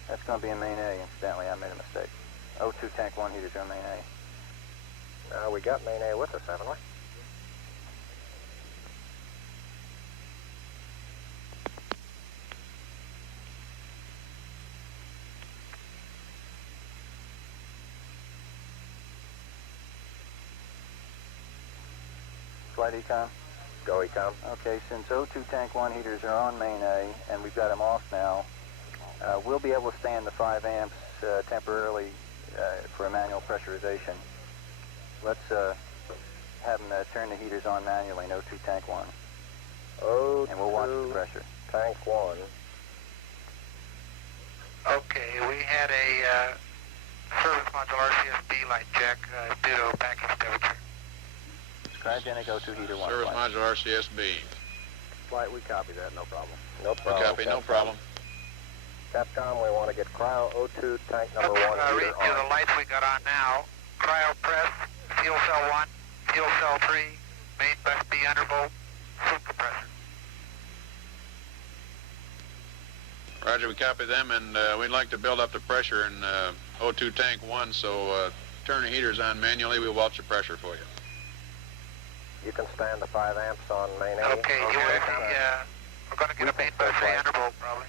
That's going to be in main A, incidentally. I made a mistake. O2 tank 1 heaters are in main A. We got main A with us, haven't we? Flight Ecom. Go Ecom. Okay, since O2 tank 1 heaters are on main A and we've got them off now, we'll be able to stand the 5 amps temporarily for a manual pressurization. Let's have them turn the heaters on manually in O2 tank 1. O2 and we'll watch the pressure. Tank 1. Okay, we had a service module RCSB light check due to package temperature. Cryogenic O2 heater 1. Service flight. module RCSB. Flight, we copy that, no problem. No We problem. copy, no problem. Capcom, we want to get cryo O2 tank number 1 read heater you the on. lights we got on now. Cryo press, fuel cell 1, fuel cell 3, main bus B undervolt, food compressor. Roger, we copy them, and we'd like to build up the pressure in O2 tank 1, so turn the heaters on manually. We'll watch the pressure for you. You can stand the 5 amps on main A. Okay, you actually, we're going to get a main bus A undervolt probably.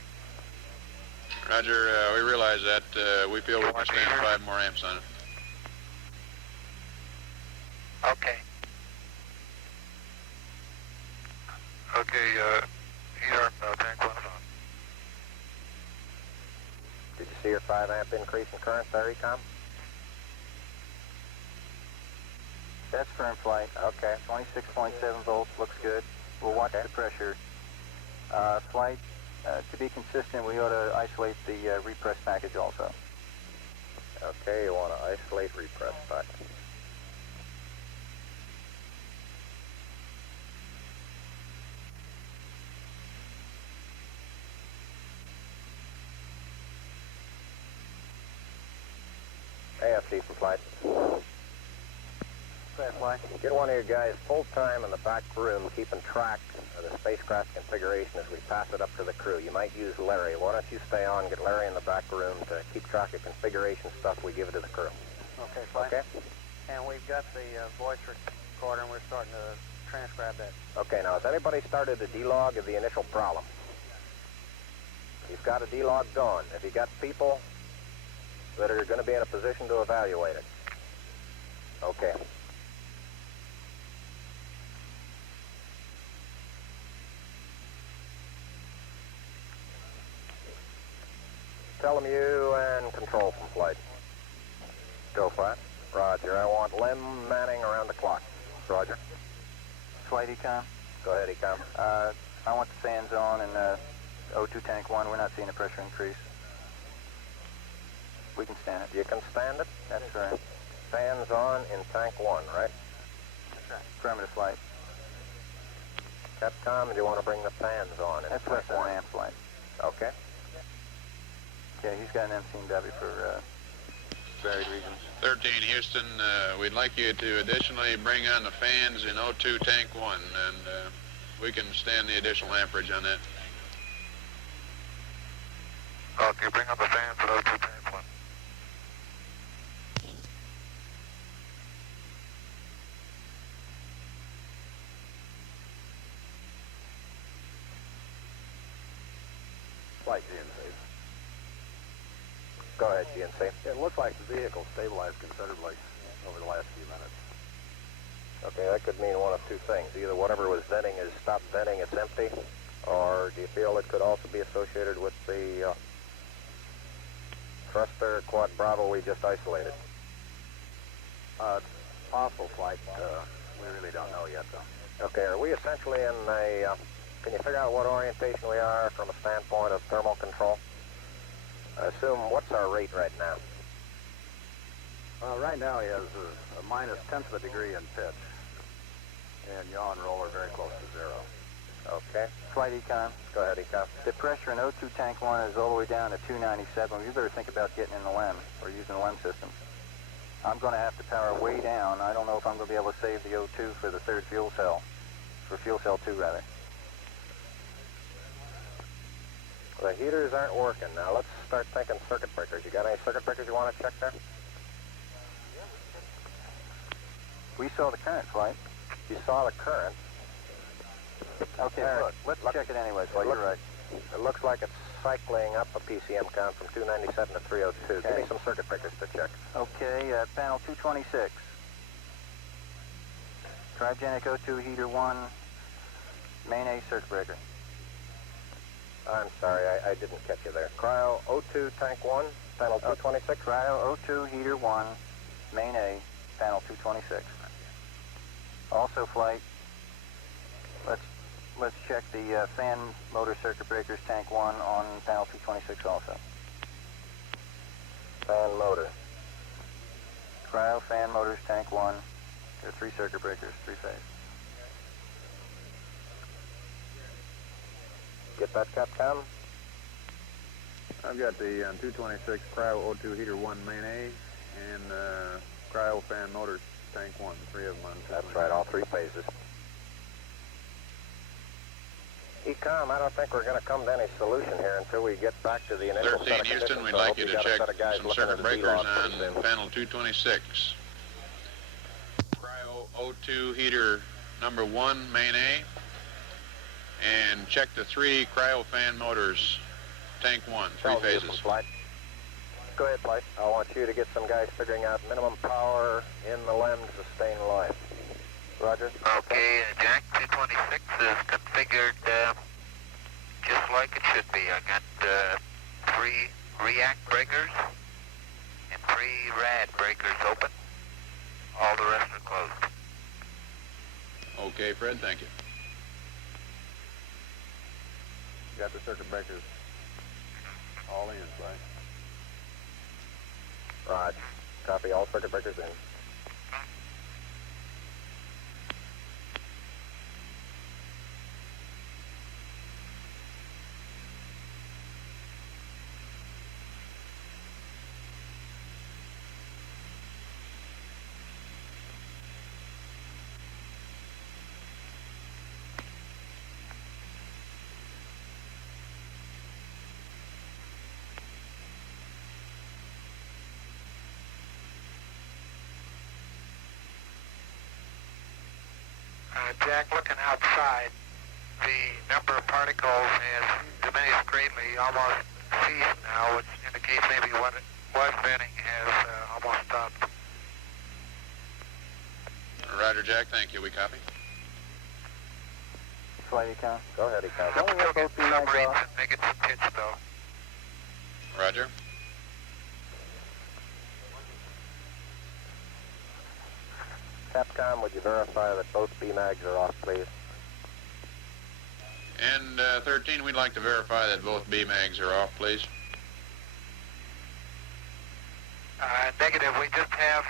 Roger, we realize that. We feel we can stand 5 more amps on it. Okay. Okay, heater tank 1 is on. Did you see your 5 amp increase in current there, Ecom? That's firm flight. Okay. 26.7 volts, looks good. We'll watch the pressure. Flight, to be consistent, we ought to isolate the repress package also. Okay, you want to isolate repress package. AFC for flight. Flight. Get one of your guys full-time in the back room keeping track of the spacecraft configuration as we pass it up to the crew. You might use Larry. Why don't you stay on, get Larry in the back room to keep track of configuration stuff we give it to the crew. Okay, flight. Okay? And we've got the voice recorder, and we're starting to transcribe that. Okay, now has anybody started a D-log of the initial problem? You've got a D-log going. Have you got people that are going to be in a position to evaluate it? Okay. Tell them you and control from flight. Go flat. Roger. I want Lem Manning around the clock. Roger. Flight Ecom. Go ahead, Ecom. I want the fans on and O2 tank 1. We're not seeing a pressure increase. We can stand it. You can stand it? That's right. Fans on in tank 1, right? That's right. Affirmative flight. Capcom, do you want to bring the fans on in That's tank less than 1? an amp flight. Okay. Okay, he's got an MCW for varied reasons. 13 Houston, we'd like you to additionally bring on the fans in O2 tank 1, and we can stand the additional amperage on that. Okay, bring up the fans at O2 tank 1. Flight GNC. Go ahead, GNC. It looks like the vehicle stabilized considerably over the last few minutes. Okay, that could mean one of two things. Either whatever was venting has stopped venting, it's empty, or do you feel it could also be associated with the thruster quad Bravo we just isolated? It's possible, Flight. We really don't know yet, though. Okay, are we essentially in a, can you figure out what orientation we are from a standpoint of thermal control? I assume, what's our rate right now? Right now he has a minus 1/10 of a degree in pitch. And yaw and roll are very close to zero. Okay, Flight Econ. go ahead, Econ. The pressure in O2 tank 1 is all the way down to 297. You better think about getting in the LEM or using the LEM systems. I'm going to have to power way down. I don't know if I'm going to be able to save the O2 for the third fuel cell, for fuel cell 2 rather. The heaters aren't working. Now let's start thinking circuit breakers. You got any circuit breakers you want to check there? We saw the current, Flight. You saw the current. Okay, There, let's check it anyways, Flight. You're right. It looks like it's cycling up a PCM count from 297 to 302. Give me Okay. some circuit breakers to check. Okay, panel 226. Cryogenic O2 heater 1, main A circuit breaker. I'm sorry, I didn't catch you there. Cryo O2 tank 1, panel 226. Cryo O2 heater 1, main A, panel 226. Also, Flight, let's check the fan motor circuit breakers tank 1 on panel 226 also. Fan motor. Cryo fan motors tank 1. There are 3 circuit breakers, 3-phase. Get that, Capcom? I've got the 226 Cryo O2 heater 1 main A and Cryo fan motors tank 1. 3 of them on. That's right, all 3 phases. Ecom, I don't think we're going to come to any solution here until we get back to the initial 13 set of Houston, conditions. we'd So I like hope you to got a check set of guys some looking at circuit the breakers D-logs on pretty soon. panel 226. Cryo O2 heater number 1, main A, and check the 3 cryo fan motors, tank 1, 3 Tell me this phases. one, Flight. Go ahead, Flight. I want you to get some guys figuring out minimum power in the LEM to sustain life. Roger? Okay, Jack 226 is configured just like it should be. I got 3 react breakers and 3 rad breakers open. All the rest are closed. Okay, Fred, thank you. Got the circuit breakers all in, right? Rod. Copy, all circuit breakers in. Jack, looking outside, the number of particles has diminished greatly, almost ceased now, which indicates maybe what it was venting has almost stopped. Roger, Jack, thank you. We copy. Flight Econ. Go ahead, Econ. Don't we have both B-mags Submarines off? and make it some pitch, though. Roger. Capcom, would you verify that both B-mags are off, please? And 13, we'd like to verify that both B-mags are off, please. Negative, we just have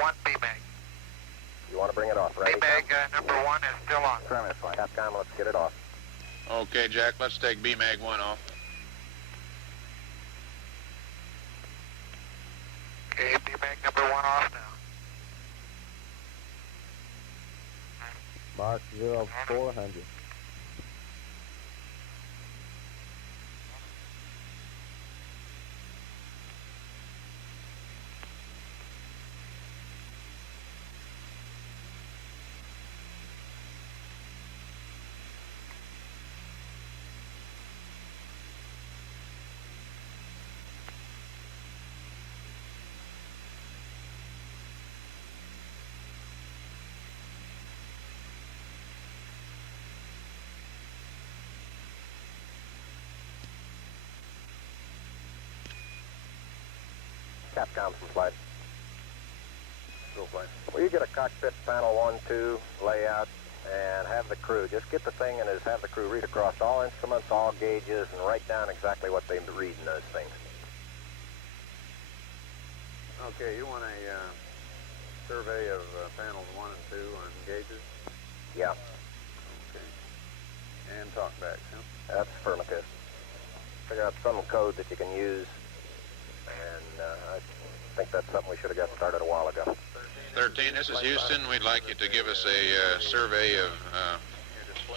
one B-mag. You want to bring it off, right? B-mag number 1 is still on. Affirmative, Flight. Capcom, let's get it off. Okay, Jack, let's take B-mag 1 off. Okay, B-mag number 1 off now. Mark 0400. Capcom from Flight. Go Flight. Will you get a cockpit panel 1-2 layout and have the crew, just get the thing and have the crew read across all instruments, all gauges, and write down exactly what they read in those things. Okay, you want a survey of panels 1 and 2 on gauges? Yeah, Okay. And talkbacks, huh? that's affirmative. Figure out some code that you can use, and I think that's something we should have got started a while ago. 13, this is Houston. We'd like you to give us a survey of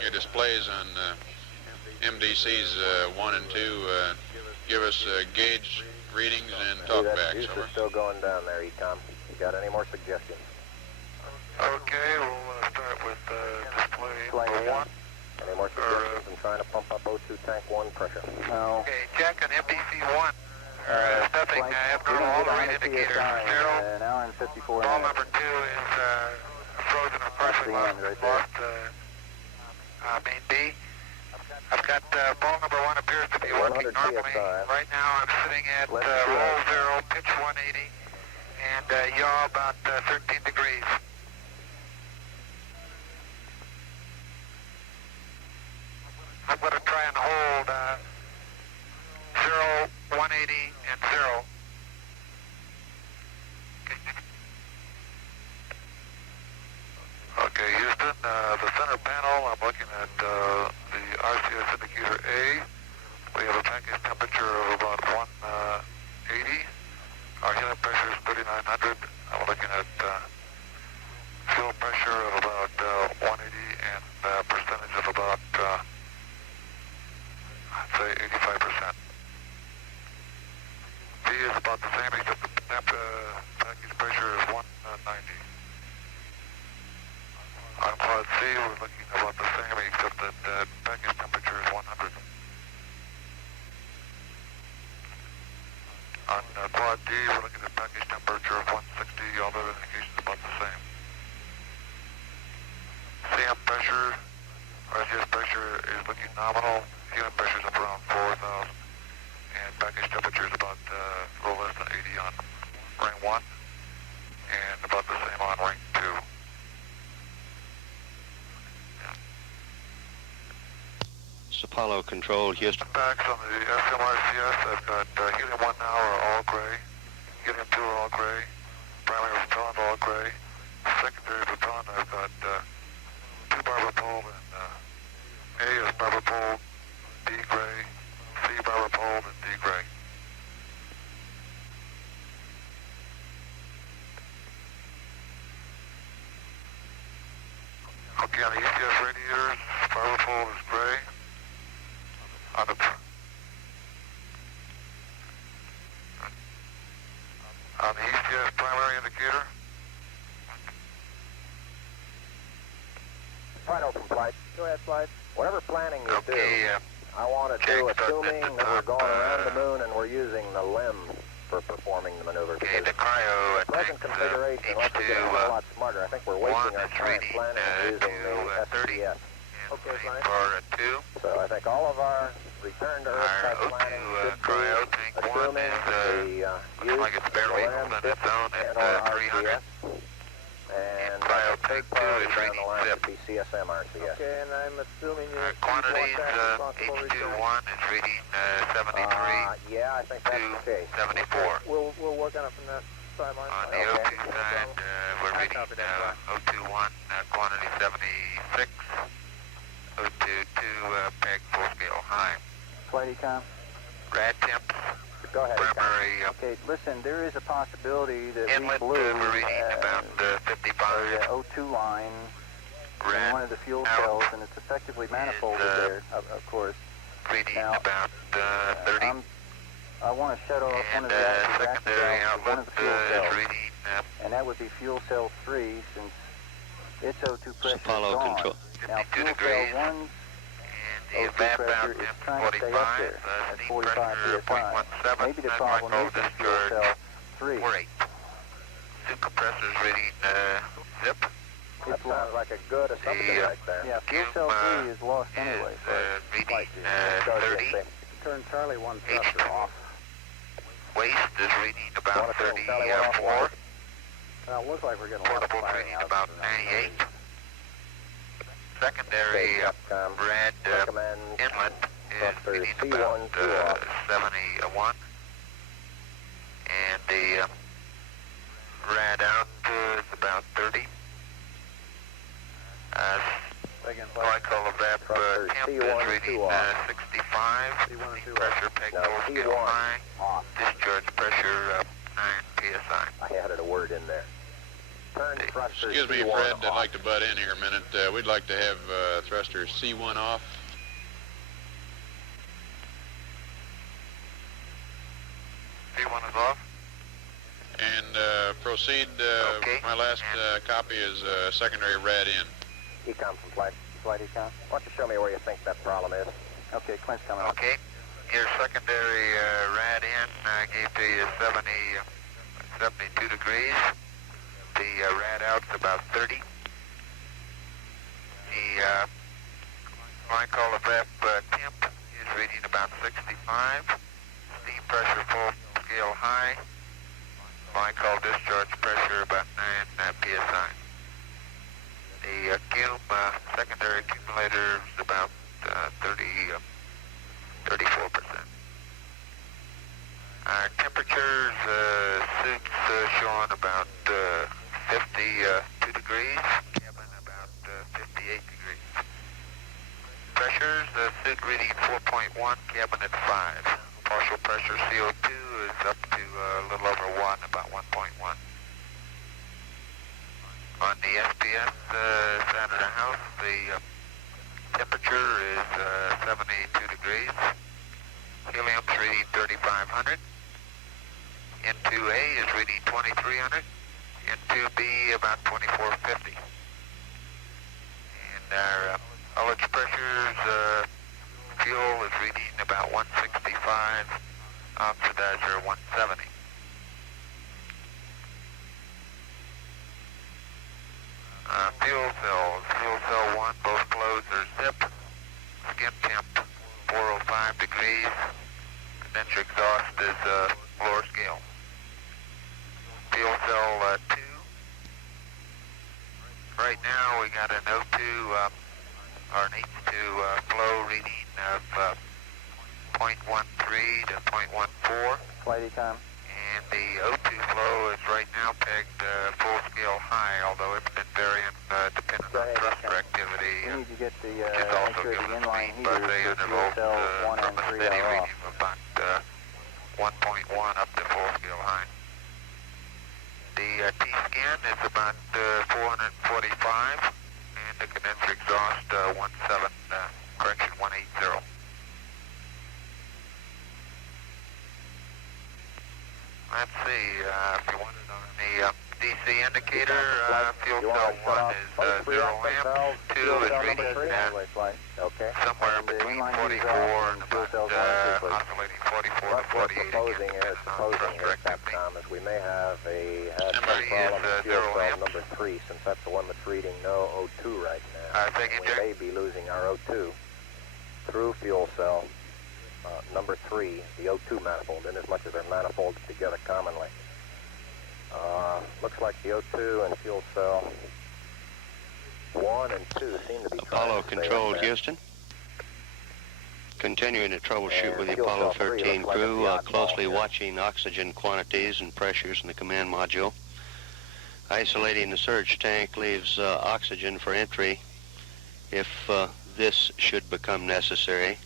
your displays on MDCs 1 and 2. Give us gauge readings and See, that talkbacks. juice Over. is still going down there, Ecom. You got any more suggestions? Okay, we'll start with display number 1. Any more suggestions in trying to pump up O2 tank 1 pressure? No. Okay, check on MDC 1. Nothing Flight, abnormal we're all the gonna right get on indicators. CSI in 0. an hour and 54 Ball minutes. number 2 is frozen or partially the end lost, right there. main B. I've got ball number 1 appears to be working 100 normally. PSI. Right now I'm sitting at Let's roll 0, pitch 180, and yaw about 13 degrees. I'm going to try and hold 0, 180, and 0. Okay, Houston, the center panel, I'm looking at the RCS indicator A. We have a package temperature of about 180. Our helium pressure is 3,900. I'm looking at fuel pressure of about 180 and percentage of about, I'd say 85%. B is about the same, except the package pressure is 190. On quad C, we're looking about the same, except that package temperature is 100. On quad D, we're looking at package temperature of 160, all other indications about the same. CM pressure, RCS pressure is looking nominal. Helium pressure is up around 4,000, and package temperature is about a little less than 80 on ring 1, and about the same on ring 2. It's Apollo Control, Houston. Backs on the SMRCS, I've got helium 1 now are all gray, helium 2 are all gray, primary baton all gray, secondary baton I've got 2 barber pole and A is barber pole, D gray, C barber pole, and D gray. Okay, on the ECS radiators, barber pole is gray. On the ECS primary indicator, Right, open Flight. Go ahead, Flight. Whatever planning you do, okay, I want to do assuming that we're going around the moon and we're using the LEM for performing the maneuver. okay, the Because cryo present configuration, unless we get a whole lot smarter, I think we're wasting our time planning and using the 30. SCS. Okay, for 2. So I think all of our return to Earth Our type O2 planning should cryo be tank 1 assuming is the looking like it's barely LEM holding its own at and/or 300. RCS. And cryo the third tank 2 part is down the reading line zip. would be CSM RCS. Okay, and I'm assuming you Quantities, responsible H21 return. is reading 73 Yeah, I think that's the case. 74. We'll work on it from that sideline. On the O2 side, we're reading O21, quantity 76, O22, peg full scale high. Flight Econ. Rad temps, Go ahead. primary Okay, listen, there is a possibility that we inlet, blew we're reading about 55. the O2 line in Rad one of the fuel out cells, and it's effectively manifolded there, of course. reading Now, about 30. I want to shut off one And of the reaction secondary valves for one outlet of the fuel is cells, reading and that would be fuel cell 3, since its O2 It's pressure is Apollo gone. Control. Now, 52 fuel degrees. cell 1's And the O2 vap pressure out is in trying to stay up 45, there at steam 45 pressure psi. 0.17, Maybe the and problem micro is in fuel discharge cell 3. 48. Two compressors reading zip. That sounds like a good assumption The, right there. Yeah, fuel cell 3 is lost anyway. Is reading Start 30. again, Turn Charlie 1 thruster off. Weight waste is reading about 34. Well, it looks like we're getting a lot of Portable firing reading out. about 98. Secondary rad recommend inlet is thruster reading C1 about 2 off. 71. And the rad out is about 30. Glycol evap Thruster temp C1 is reading 2 off. 65. C1 and 2 Pressure peg Now, full scale C1 high. off. Discharge pressure 9 psi. I added a word in there. Turn thruster Excuse me, C1 Fred, off. I'd like to butt in here a minute. We'd like to have thruster C1 off. C1 is off. And proceed. Okay. My last copy is secondary rad in. Econ from flight. Flight econ. Why don't you show me where you think that problem is? Okay, Clint's coming up. Okay. Your secondary rad in gave to you 72 degrees. The rad out's about 30. The glycol evap temp is reading about 65. Steam pressure full scale high. Glycol discharge pressure about 9 psi. The secondary accumulator is about 34%. Our temperatures, suits showing about 52 degrees, cabin about 58 degrees. Pressures, suit reading 4.1, cabin at 5. Partial pressure CO2 is up to a little over 1, about 1.1. On the SPS side of the house, the temperature is 72 degrees. Helium's reading 3,500. N2A is reading 2,300. N2B about 2,450. And our ullage pressures, fuel is reading about 165. Oxidizer 170. Fuel cells. Fuel cell 1, both closed are zip. Skin temp 405 degrees. Condenser exhaust is floor scale. Fuel cell 2. Right now we got an O2 or an H2 flow reading of 0.13 to 0.14. Flight econ. And the O2 flow is right now pegged full scale high, although it's been varying depending on thruster activity. We need to get the, Which is make also sure the given inline speed by heaters the for fuel intervals cells 1 from and a 3 steady are off. reading of about 1.1 up to full scale high. The T-scan is about 445, and the condenser exhaust 180. Let's see, if you want it on the DC indicator, fuel cell 1 is 0 amp, 2 is reading Okay. somewhere between 44 and about oscillating 44 to What we're 48 proposing again, here, depending on thruster activity. Capcom, is we may have had some Somebody problem is, with fuel 0 cell amp. number 3, since that's the one that's reading no O2 right now. Take it, We Jack. may be losing our O2 through fuel cell number 3, the O2 manifold, in as much as they're manifolded together commonly. Looks like the O2 and fuel cell 1 and 2 seem to be Apollo trying to stay Control, up there. Houston. Continuing to troubleshoot And with the fuel Apollo cell 3 13 looks like crew, it's the oddball closely here. watching oxygen quantities and pressures in the command module. Isolating the surge tank leaves oxygen for entry if this should become necessary.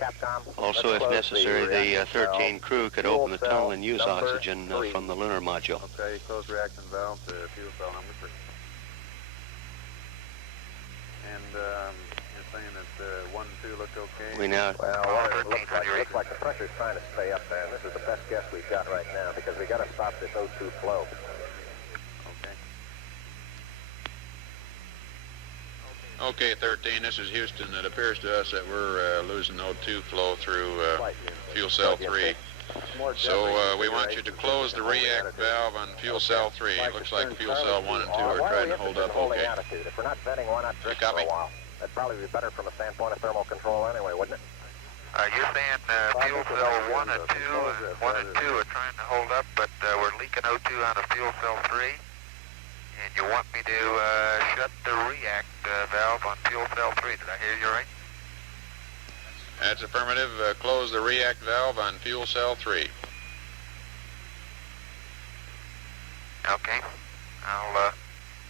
Capcom, Also, if let's close necessary, the reaction 13 valve. crew could Fuel open the cell tunnel and use number oxygen 3. from the lunar module. Okay, close reaction valve to fuel cell number 3. And you're saying that 1 and 2 looked okay? We now Well, it looks like the pressure's trying to stay up there, and this is the best guess we've got right now, because we got to stop this O2 flow. Okay. Okay, 13, this is Houston. It appears to us that we're losing O2 flow through fuel cell 3. So we want you to close the react valve on fuel cell 3. It looks like fuel cell 1 and 2 are trying to hold up holding okay. attitude. If we're not venting, why not drift for copy? a while? That'd probably be better from a standpoint of thermal control anyway, wouldn't it? Houston, understand fuel cell 1 and 2, 1 and 2 are trying to hold up, but we're leaking O2 out of fuel cell 3. And you want me to shut the react valve on fuel cell 3. Did I hear you right? That's affirmative. Close the react valve on fuel cell 3. Okay.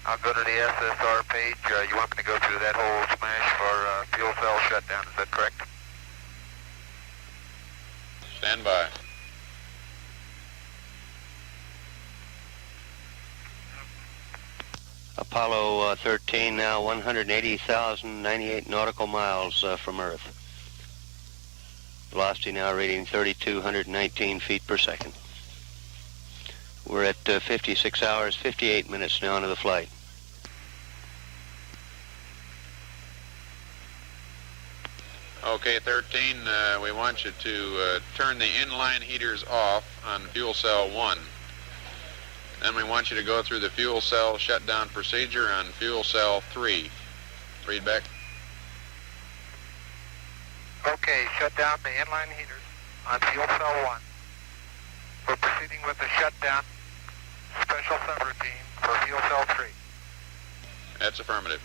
I'll go to the SSR page. You want me to go through that whole smash for fuel cell shutdown, is that correct? Stand by. Apollo 13 now 180,098 nautical miles from Earth. Velocity now reading 3,219 feet per second. We're at 56 hours, 58 minutes now into the flight. Okay, 13, we want you to turn the inline heaters off on fuel cell 1. Then we want you to go through the fuel cell shutdown procedure on fuel cell 3. Read back. Okay, shut down the inline heaters on fuel cell 1. We're proceeding with the shutdown special subroutine for fuel cell 3. That's affirmative.